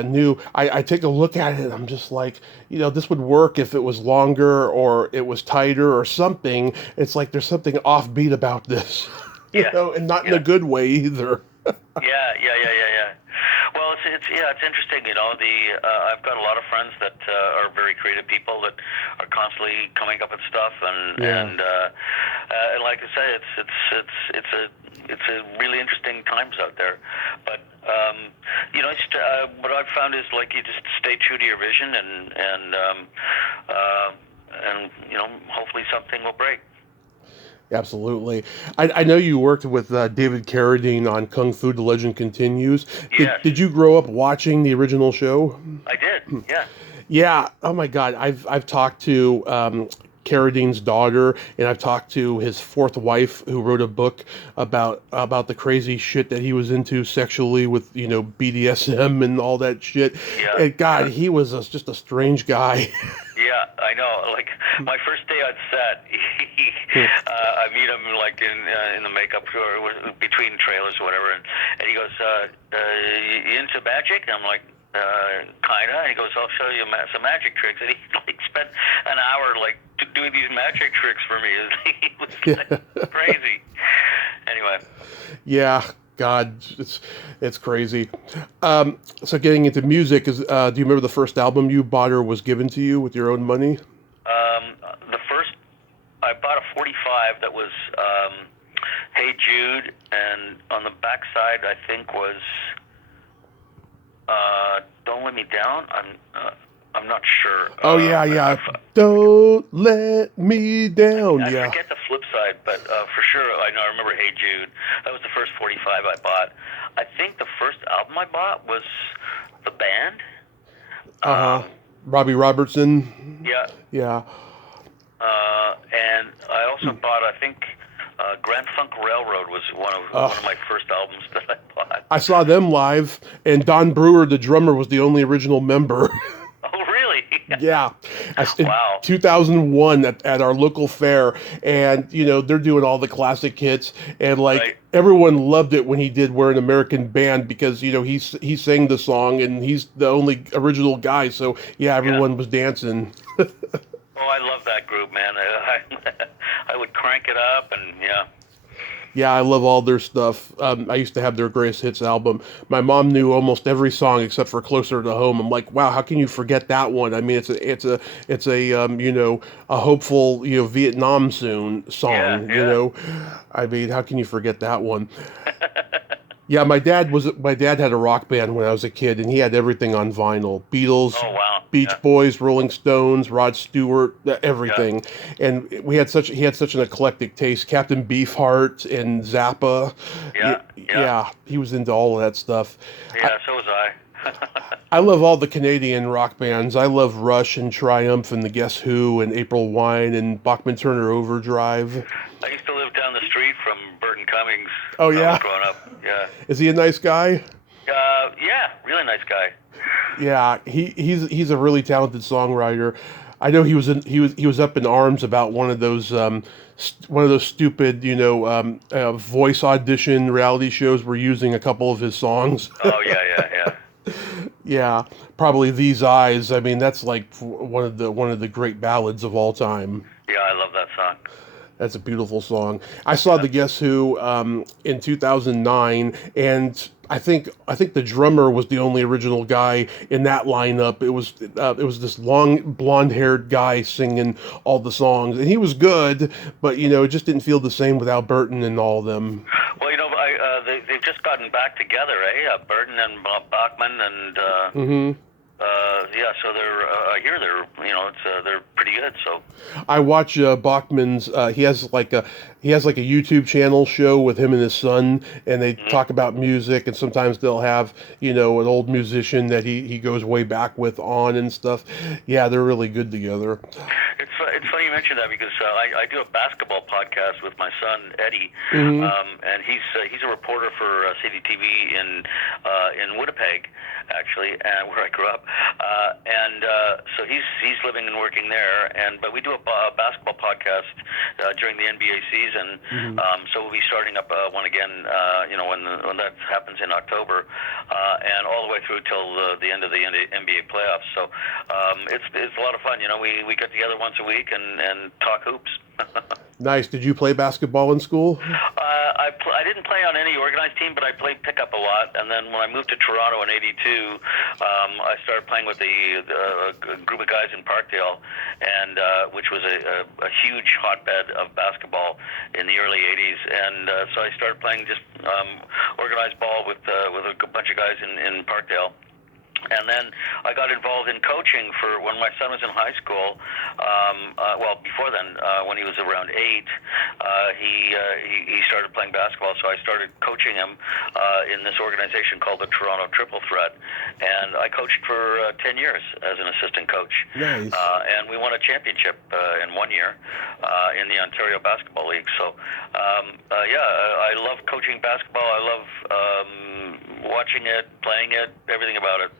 new, I take a look at it, and I'm just like, this would work if it was longer or it was tighter or something. It's like there's something offbeat about this, and not in a good way either. Yeah. Well, it's interesting. I've got a lot of friends that are very creative people that are constantly coming up with stuff, and like I say, it's a really interesting times out there. But what I've found is like you just stay true to your vision, and hopefully something will break. Absolutely. I know you worked with David Carradine on Kung Fu: The Legend Continues. Yes. Did you grow up watching the original show? I did, yeah. Yeah. Oh my God. I've talked to Carradine's daughter, and I've talked to his fourth wife, who wrote a book about the crazy shit that he was into sexually with BDSM and all that shit. Yeah. And God, he was just a strange guy. Yeah, I know. Like my first day on set, I meet him like in the makeup or between trailers or whatever, and he goes, "You into magic?" And I'm like, "Kinda." And he goes, "I'll show you some magic tricks." And he like spent an hour like doing these magic tricks for me. It was like crazy. Anyway. Yeah. God, it's crazy. So getting into music, do you remember the first album you bought or was given to you with your own money? The first, I bought a 45 that was Hey Jude, and on the backside I think was Don't Let Me Down. I'm not sure. Oh yeah. Don't let me down. I forget the flip side, but for sure, I remember Hey Jude. That was the first 45 I bought. I think the first album I bought was The Band. Robbie Robertson. Yeah. Yeah. And I also bought, I think, Grand Funk Railroad was one of my first albums that I bought. I saw them live, and Don Brewer, the drummer, was the only original member. Oh, really? Yeah, in Wow. 2001 at our local fair, and they're doing all the classic hits, and like Right. everyone loved it when he did "We're an American Band" because he sang the song and he's the only original guy, so yeah, Yeah. everyone was dancing. Oh, I love that group, man. I would crank it up, and yeah. Yeah, I love all their stuff. I used to have their greatest hits album. My mom knew almost every song except for "Closer to Home." I'm like, wow, how can you forget that one? I mean, it's a a hopeful Vietnam soon Yeah, song. yeah. I mean, how can you forget that one? Yeah, my dad had a rock band when I was a kid, and he had everything on vinyl: Beatles, Oh, wow. Beach Yeah, Boys, Rolling Stones, Rod Stewart, yeah, everything. And he had such an eclectic taste. Captain Beefheart and Zappa. yeah, yeah, Yeah, he was into all of that stuff. I, yeah. So was I. I love all the Canadian rock bands. I love Rush and Triumph and the Guess Who and April Wine and Bachman Turner Overdrive. I used to live down the street from Burton Cummings Oh when I was yeah, growing up. Yeah. is he a nice guy? Yeah, really nice guy. Yeah, he's a really talented songwriter. I know he was up in arms about one of those stupid voice audition reality shows were using a couple of his songs. Oh, yeah, yeah, yeah. Yeah, probably These Eyes. I mean, that's like one of the great ballads of all time. Yeah, I love that song. That's a beautiful song. I saw Yeah. the Guess Who in 2009, and I think the drummer was the only original guy in that lineup. It was this long blonde-haired guy singing all the songs, and he was good, but it just didn't feel the same without Burton and all of them. Well, they've just gotten back together, eh? Burton and Bachman, and Hmm. yeah. So I hear they're pretty good. So. I watch Bachman's. He has like a YouTube channel show with him and his son, and they Mhm. talk about music. And sometimes they'll have an old musician that he goes way back with on and stuff. Yeah, they're really good together. It's funny you mention that because I do a basketball podcast with my son Eddie, Hmm. and he's a reporter for CDTV in Winnipeg, actually, where I grew up, and so he's living and working there, but we do a basketball podcast during the NBA season, Hmm. so we'll be starting up one again, when that happens in October, and all the way through till the end of the NBA playoffs. So it's a lot of fun. We get together once a week and talk hoops. Nice. Did you play basketball in school? I didn't play on any organized team, but I played pickup a lot. And then when I moved to Toronto in '82, I started playing with a group of guys in Parkdale, and which was a huge hotbed of basketball in the early '80s. And so I started playing just organized ball with a bunch of guys in Parkdale. And then I got involved in coaching for when my son was in high school. Before then, when he was around 8, he started playing basketball. So I started coaching him in this organization called the Toronto Triple Threat, and I coached for 10 years as an assistant coach. Nice. And we won a championship in 1 year in the Ontario Basketball League. So I love coaching basketball. I love watching it, playing it, everything about it.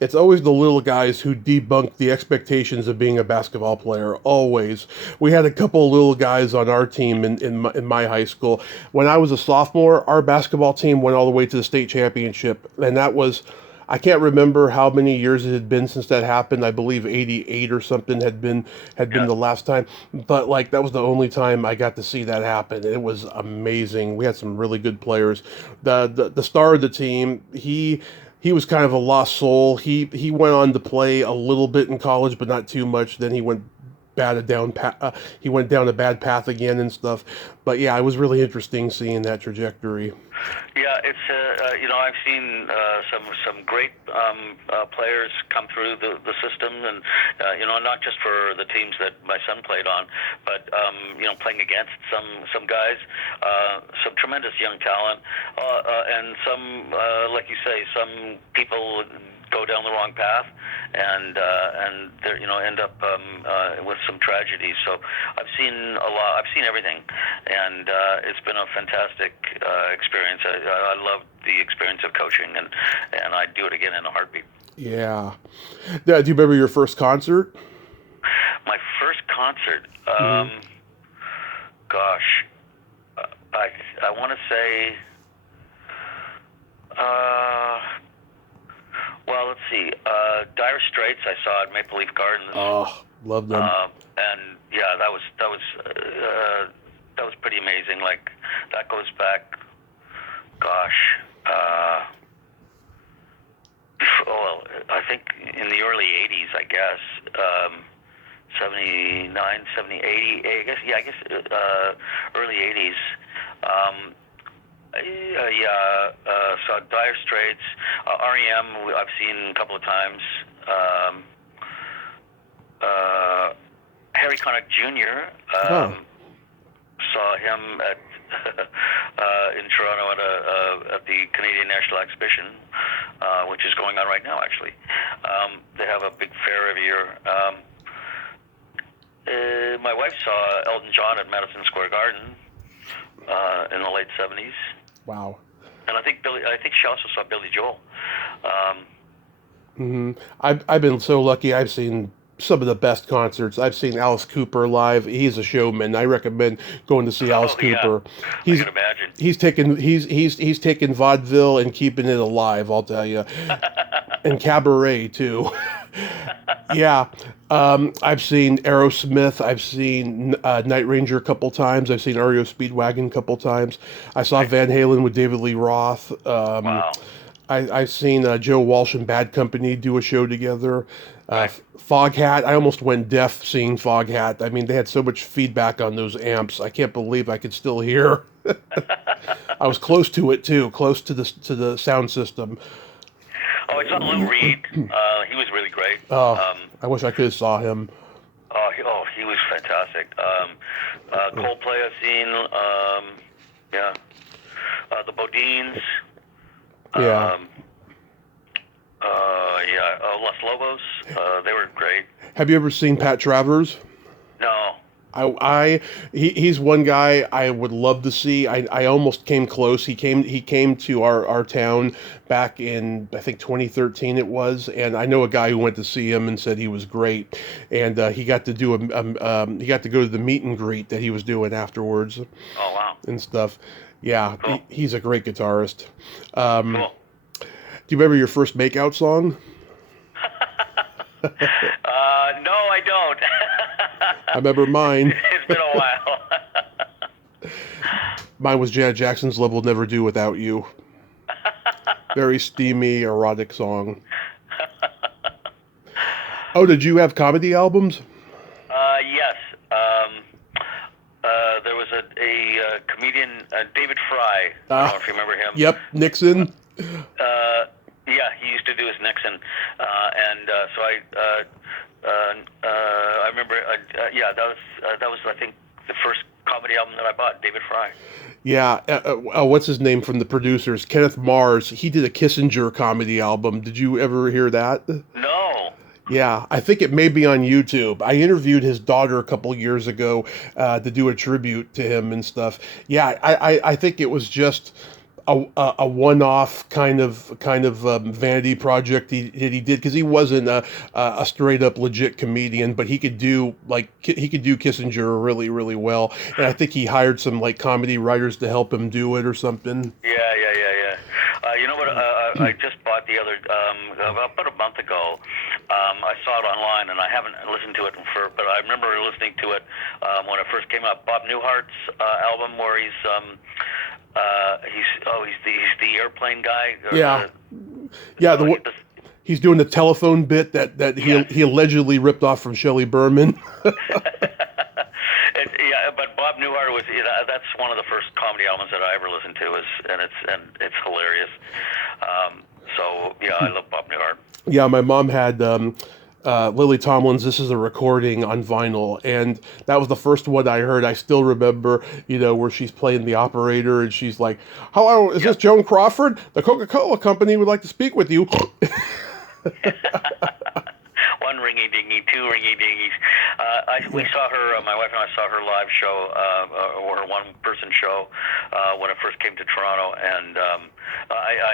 It's always the little guys who debunk the expectations of being a basketball player. Always. We had a couple of little guys on our team in my high school. When I was a sophomore, our basketball team went all the way to the state championship, and that was. I can't remember how many years it had been since that happened. I believe 88 or something had been Yeah. the last time. But like that was the only time I got to see that happen. It was amazing. We had some really good players. The star of the team, he was kind of a lost soul. He went on to play a little bit in college, but not too much. Then he went down a bad path again and stuff. But yeah, it was really interesting seeing that trajectory. Yeah, it's I've seen some great players come through the system, and not just for the teams that my son played on, but playing against some guys, some tremendous young talent, and some like you say, some people go down the wrong path, and they end up with some tragedy. So I've seen a lot. I've seen everything, and it's been a fantastic experience. I love the experience of coaching, and I'd do it again in a heartbeat. Yeah. Do you remember your first concert? My first concert, Mm-hmm. gosh, I want to say, uh, well, let's see, Dire Straits I saw at Maple Leaf Gardens, Oh, love them. and yeah, that was pretty amazing. Like that goes back, gosh, well, I think in the early '80s, I guess. 79, 70, 80, I guess, yeah, I guess early 80s. Saw Dire Straits, REM, I've seen a couple of times. Harry Connick Jr., Oh, saw him at in Toronto at the Canadian National Exhibition, which is going on right now, actually. They have a big fair every year. My wife saw Elton John at Madison Square Garden in the late '70s, wow. and I think she also saw Billy Joel. I've been so lucky. I've seen some of the best concerts. I've seen Alice Cooper live. He's a showman. I recommend going to see Alice Oh yeah, Cooper. I He's can imagine. he's taken vaudeville and keeping it alive. I'll tell you, and cabaret too. Yeah, I've seen Aerosmith. I've seen Night Ranger a couple times. I've seen REO Speedwagon a couple times. I saw Van Halen with David Lee Roth. Wow. I've seen Joe Walsh and Bad Company do a show together. Right. Foghat, I almost went deaf seeing Foghat. I mean, they had so much feedback on those amps. I can't believe I could still hear. I was close to it too, close to the sound system. Oh, I saw Lou Reed. He was really great. Oh, I wish I could have saw him. He was fantastic. Coldplay I've seen. Yeah. The Bodines. Yeah. Los Lobos. They were great. Have you ever seen Pat Travers? No. He's one guy I would love to see. I almost came close. He came to our town back in, I think, 2013 it was, and I know a guy who went to see him and said he was great, and he got to do he got to go to the meet and greet that he was doing afterwards Oh wow. and stuff. Yeah, Cool. he's a great guitarist. Cool. Do you remember your first makeout song? No, I don't. I remember mine. It's been a while. Mine was Janet Jackson's "Love Will Never Do Without You." Very steamy, erotic song. Oh, did you have comedy albums? Yes. There was a comedian, David Fry. I don't know if you remember him. Yep, Nixon. Yeah, he used to do his Nixon, and so I remember. That was I think the first comedy album that I bought, David Fry. Yeah, what's his name from the producers? Kenneth Mars. He did a Kissinger comedy album. Did you ever hear that? No. Yeah, I think it may be on YouTube. I interviewed his daughter a couple years ago to do a tribute to him and stuff. Yeah, I think it was just a one-off kind of vanity project he did because he wasn't a straight up legit comedian, but he could do Kissinger really really well, and I think he hired some like comedy writers to help him do it or something. Yeah. You know what? I just bought the other about a month ago. I saw it online, and I haven't listened to it but I remember listening to it when it first came out. Bob Newhart's album, where he's the airplane guy. Yeah. He's doing the telephone bit that he allegedly ripped off from Shelley Berman. But Bob Newhart was that's one of the first comedy albums that I ever listened to, and it's hilarious. I love Bob Newhart. Yeah, my mom had Lily Tomlin's "This Is a Recording" on vinyl, and that was the first one I heard. I still remember, where she's playing the operator, and she's like, "Hello, is this Joan Crawford? The Coca-Cola Company would like to speak with you." one ringy dingy, two ringy dingies. We saw her. My wife and I saw her live show, or her one-person show, when it first came to Toronto, and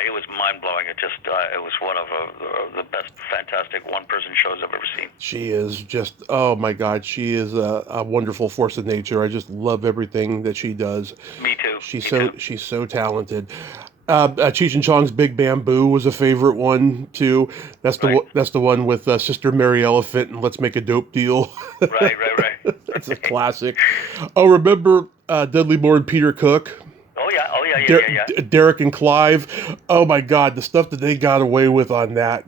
it was mind-blowing. It was one of the best, fantastic one-person shows I've ever seen. She is just, oh my God, she is a wonderful force of nature. I just love everything that she does. Me too. She's so talented. Cheech and Chong's Big Bamboo was a favorite one too. That's the one with Sister Mary Elephant and Let's Make a Dope Deal. Right. That's a classic. Oh, remember Dudley Moore and Peter Cook? Oh yeah. Derek and Clive. Oh my God, the stuff that they got away with on that.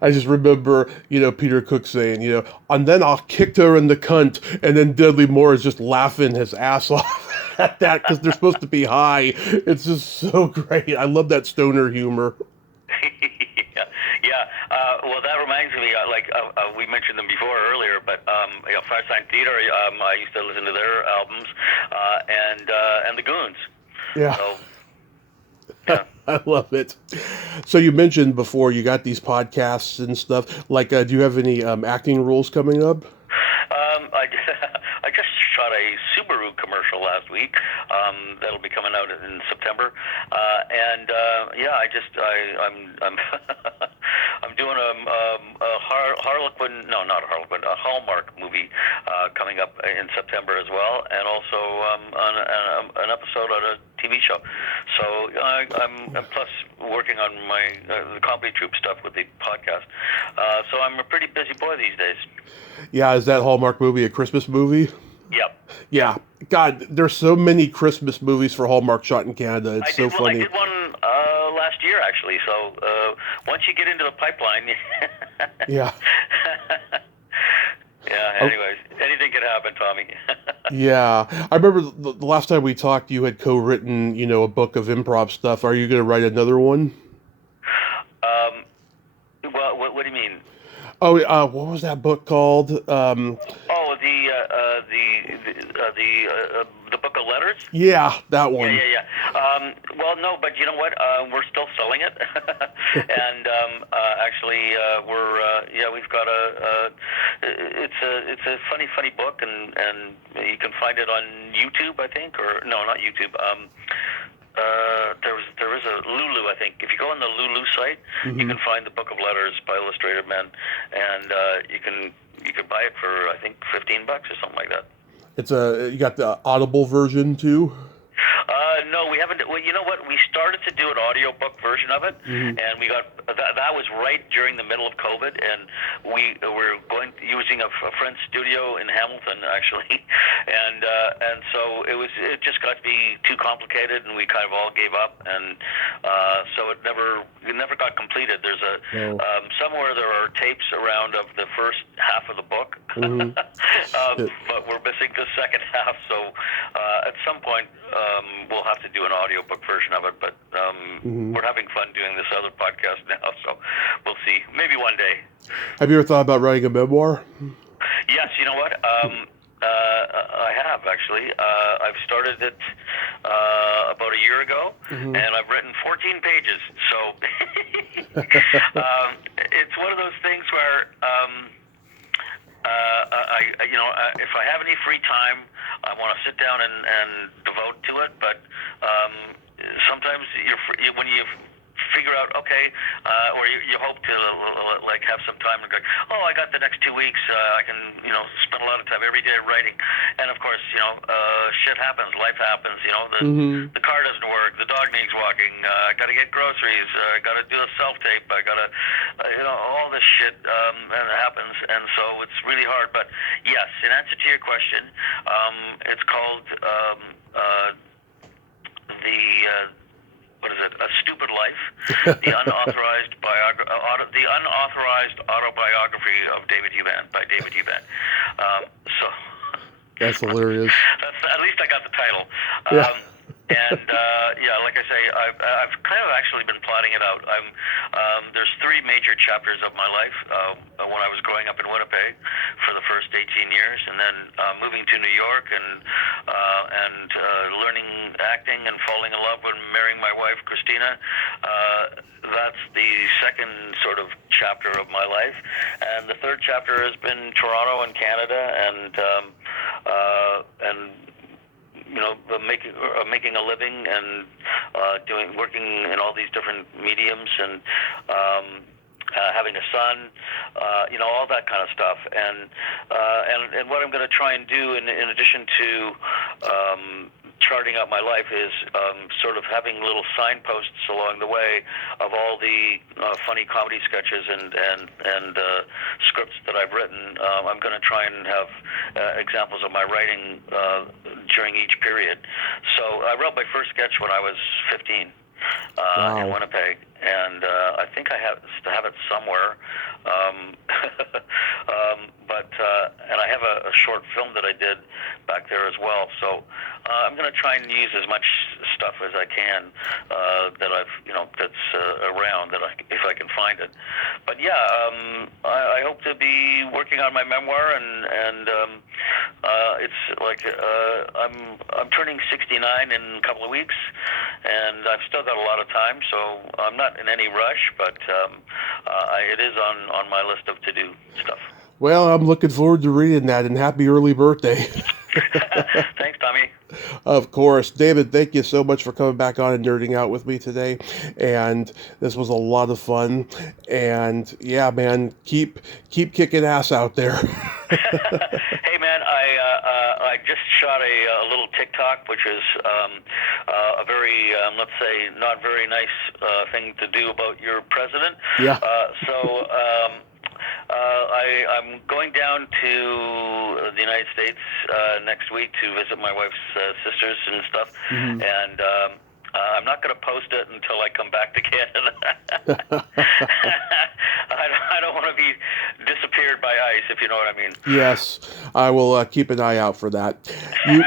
I just remember, Peter Cook saying, and then I'll kick her in the cunt, and then Dudley Moore is just laughing his ass off at that because they're supposed to be high. It's just so great. I love that stoner humor. Yeah. Well, that reminds me, we mentioned them before earlier, but Firesign Theater, I used to listen to their albums, and the Goons. Yeah. So, yeah. I love it. So you mentioned before you got these podcasts and stuff. Do you have any acting roles coming up? I just shot a Subaru commercial last week. That'll be coming out in September. I'm doing a Harlequin, no, not a Harlequin, a Hallmark movie coming up in September as well, and also an episode on a TV show. So I'm plus working on my the comedy troupe stuff with the podcast. So I'm a pretty busy boy these days. Yeah, is that Hallmark movie a Christmas movie? Yep. Yeah. God, there's so many Christmas movies for Hallmark shot in Canada. It's so funny. I did one last year, actually. So once you get into the pipeline... Yeah. Yeah, anyways, anything could happen, Tommy. Yeah. I remember the last time we talked, you had co-written, a book of improv stuff. Are you going to write another one? Well, what do you mean? Oh, what was that book called? The book of letters. Yeah, that one. Yeah. Well, no, but you know what? We're still selling it, and actually, we've got it's a funny book, and you can find it on YouTube, I think, or no, not YouTube. There is a Lulu, I think. If you go on the Lulu site, you can find the Book of Letters by Illustrated Men, and you can buy it for, I think, $15 or something like that. You got the Audible version too? No, we haven't. Well, you know what? We started to do an audiobook version of it, and we got that was right during the middle of COVID, and we were using a friend's studio in Hamilton, actually, and so it just got to be too complicated, and we kind of all gave up, and so it never got completed. There's somewhere there are tapes around of the first half of the book, but we're missing the second half. So at some point we'll have to do an audiobook version of it, but we're having fun doing this other podcast now, so we'll see. Maybe one day. Have you ever thought about writing a memoir? Yes, you know what? I have, actually. I've started it about a year ago, and I've written 14 pages, so it's one of those things where if I have any free time, I want to sit down and devote to it, but sometimes when you figure out, okay, or you hope to have some time to go, I got the next 2 weeks, I can spend a lot of time every day writing, and of course shit happens, life happens, the car doesn't work, the dog needs walking, I got to get groceries, I got to do a self-tape, I got to all this shit happens, and so it's really hard. But yes, in answer to your question, it's called what is it? A Stupid Life, the unauthorized autobiography of David Huband by David Huband. That's hilarious. At least I got the title. Yeah. And like I say, I've kind of actually been plotting it out. There's three major chapters of my life. When I was growing up in Winnipeg for the first 18 years, and then moving to New York and learning acting and falling in love and marrying my wife Christina. That's the second sort of chapter of my life, and the third chapter has been Toronto and Canada, and making a living and working in all these different mediums, and having a son, all that kind of stuff, and what I'm going to try and do in addition to charting out my life is sort of having little signposts along the way of all the funny comedy sketches and scripts that I've written. I'm going to try and have examples of my writing during each period. So I wrote my first sketch when I was 15 Wow. in Winnipeg, and I think I have it somewhere. And I have a short film that I did back there as well. So I'm going to try and use as much stuff as I can that I've that's around if I can find it. But yeah, I hope to be working on my memoir, and it's like I'm turning 69 in a couple of weeks, and I've still got a lot of time, so I'm not in any rush, but it is on my list of to-do stuff. Well, I'm looking forward to reading that, and happy early birthday. Thanks, Tommy. Of course. David, thank you so much for coming back on and nerding out with me today. And this was a lot of fun. And yeah, man, keep kicking ass out there. Hey, man, I just shot a little TikTok, which is a very, let's say, not very nice thing to do about your president. Yeah. I'm going down to the United States next week to visit my wife's sisters and stuff, Mm-hmm. and I'm not going to post it until I come back to Canada. I don't want to be disappeared by ice, if you know what I mean. Yes, I will keep an eye out for that. Thanks,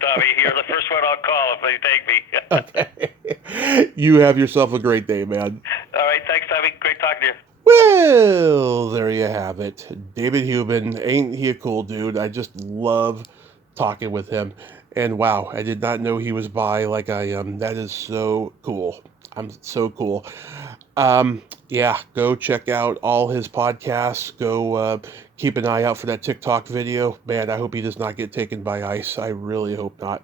Tommy. You're the first one I'll call if they take me. Okay. You have yourself a great day, man. All right, thanks, Tommy. Great talking to you. Well, there you have it. David Huband, ain't he a cool dude? I just love talking with him. And wow, I did not know he was bi like I am. That is so cool. I'm so cool. Yeah, go check out all his podcasts. Go keep an eye out for that TikTok video. Man, I hope he does not get taken by ice. I really hope not.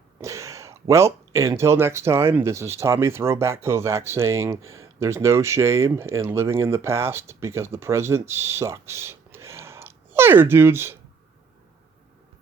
Well, until next time, this is Tommy Throwback Kovac saying, there's no shame in living in the past because the present sucks. Later, dudes.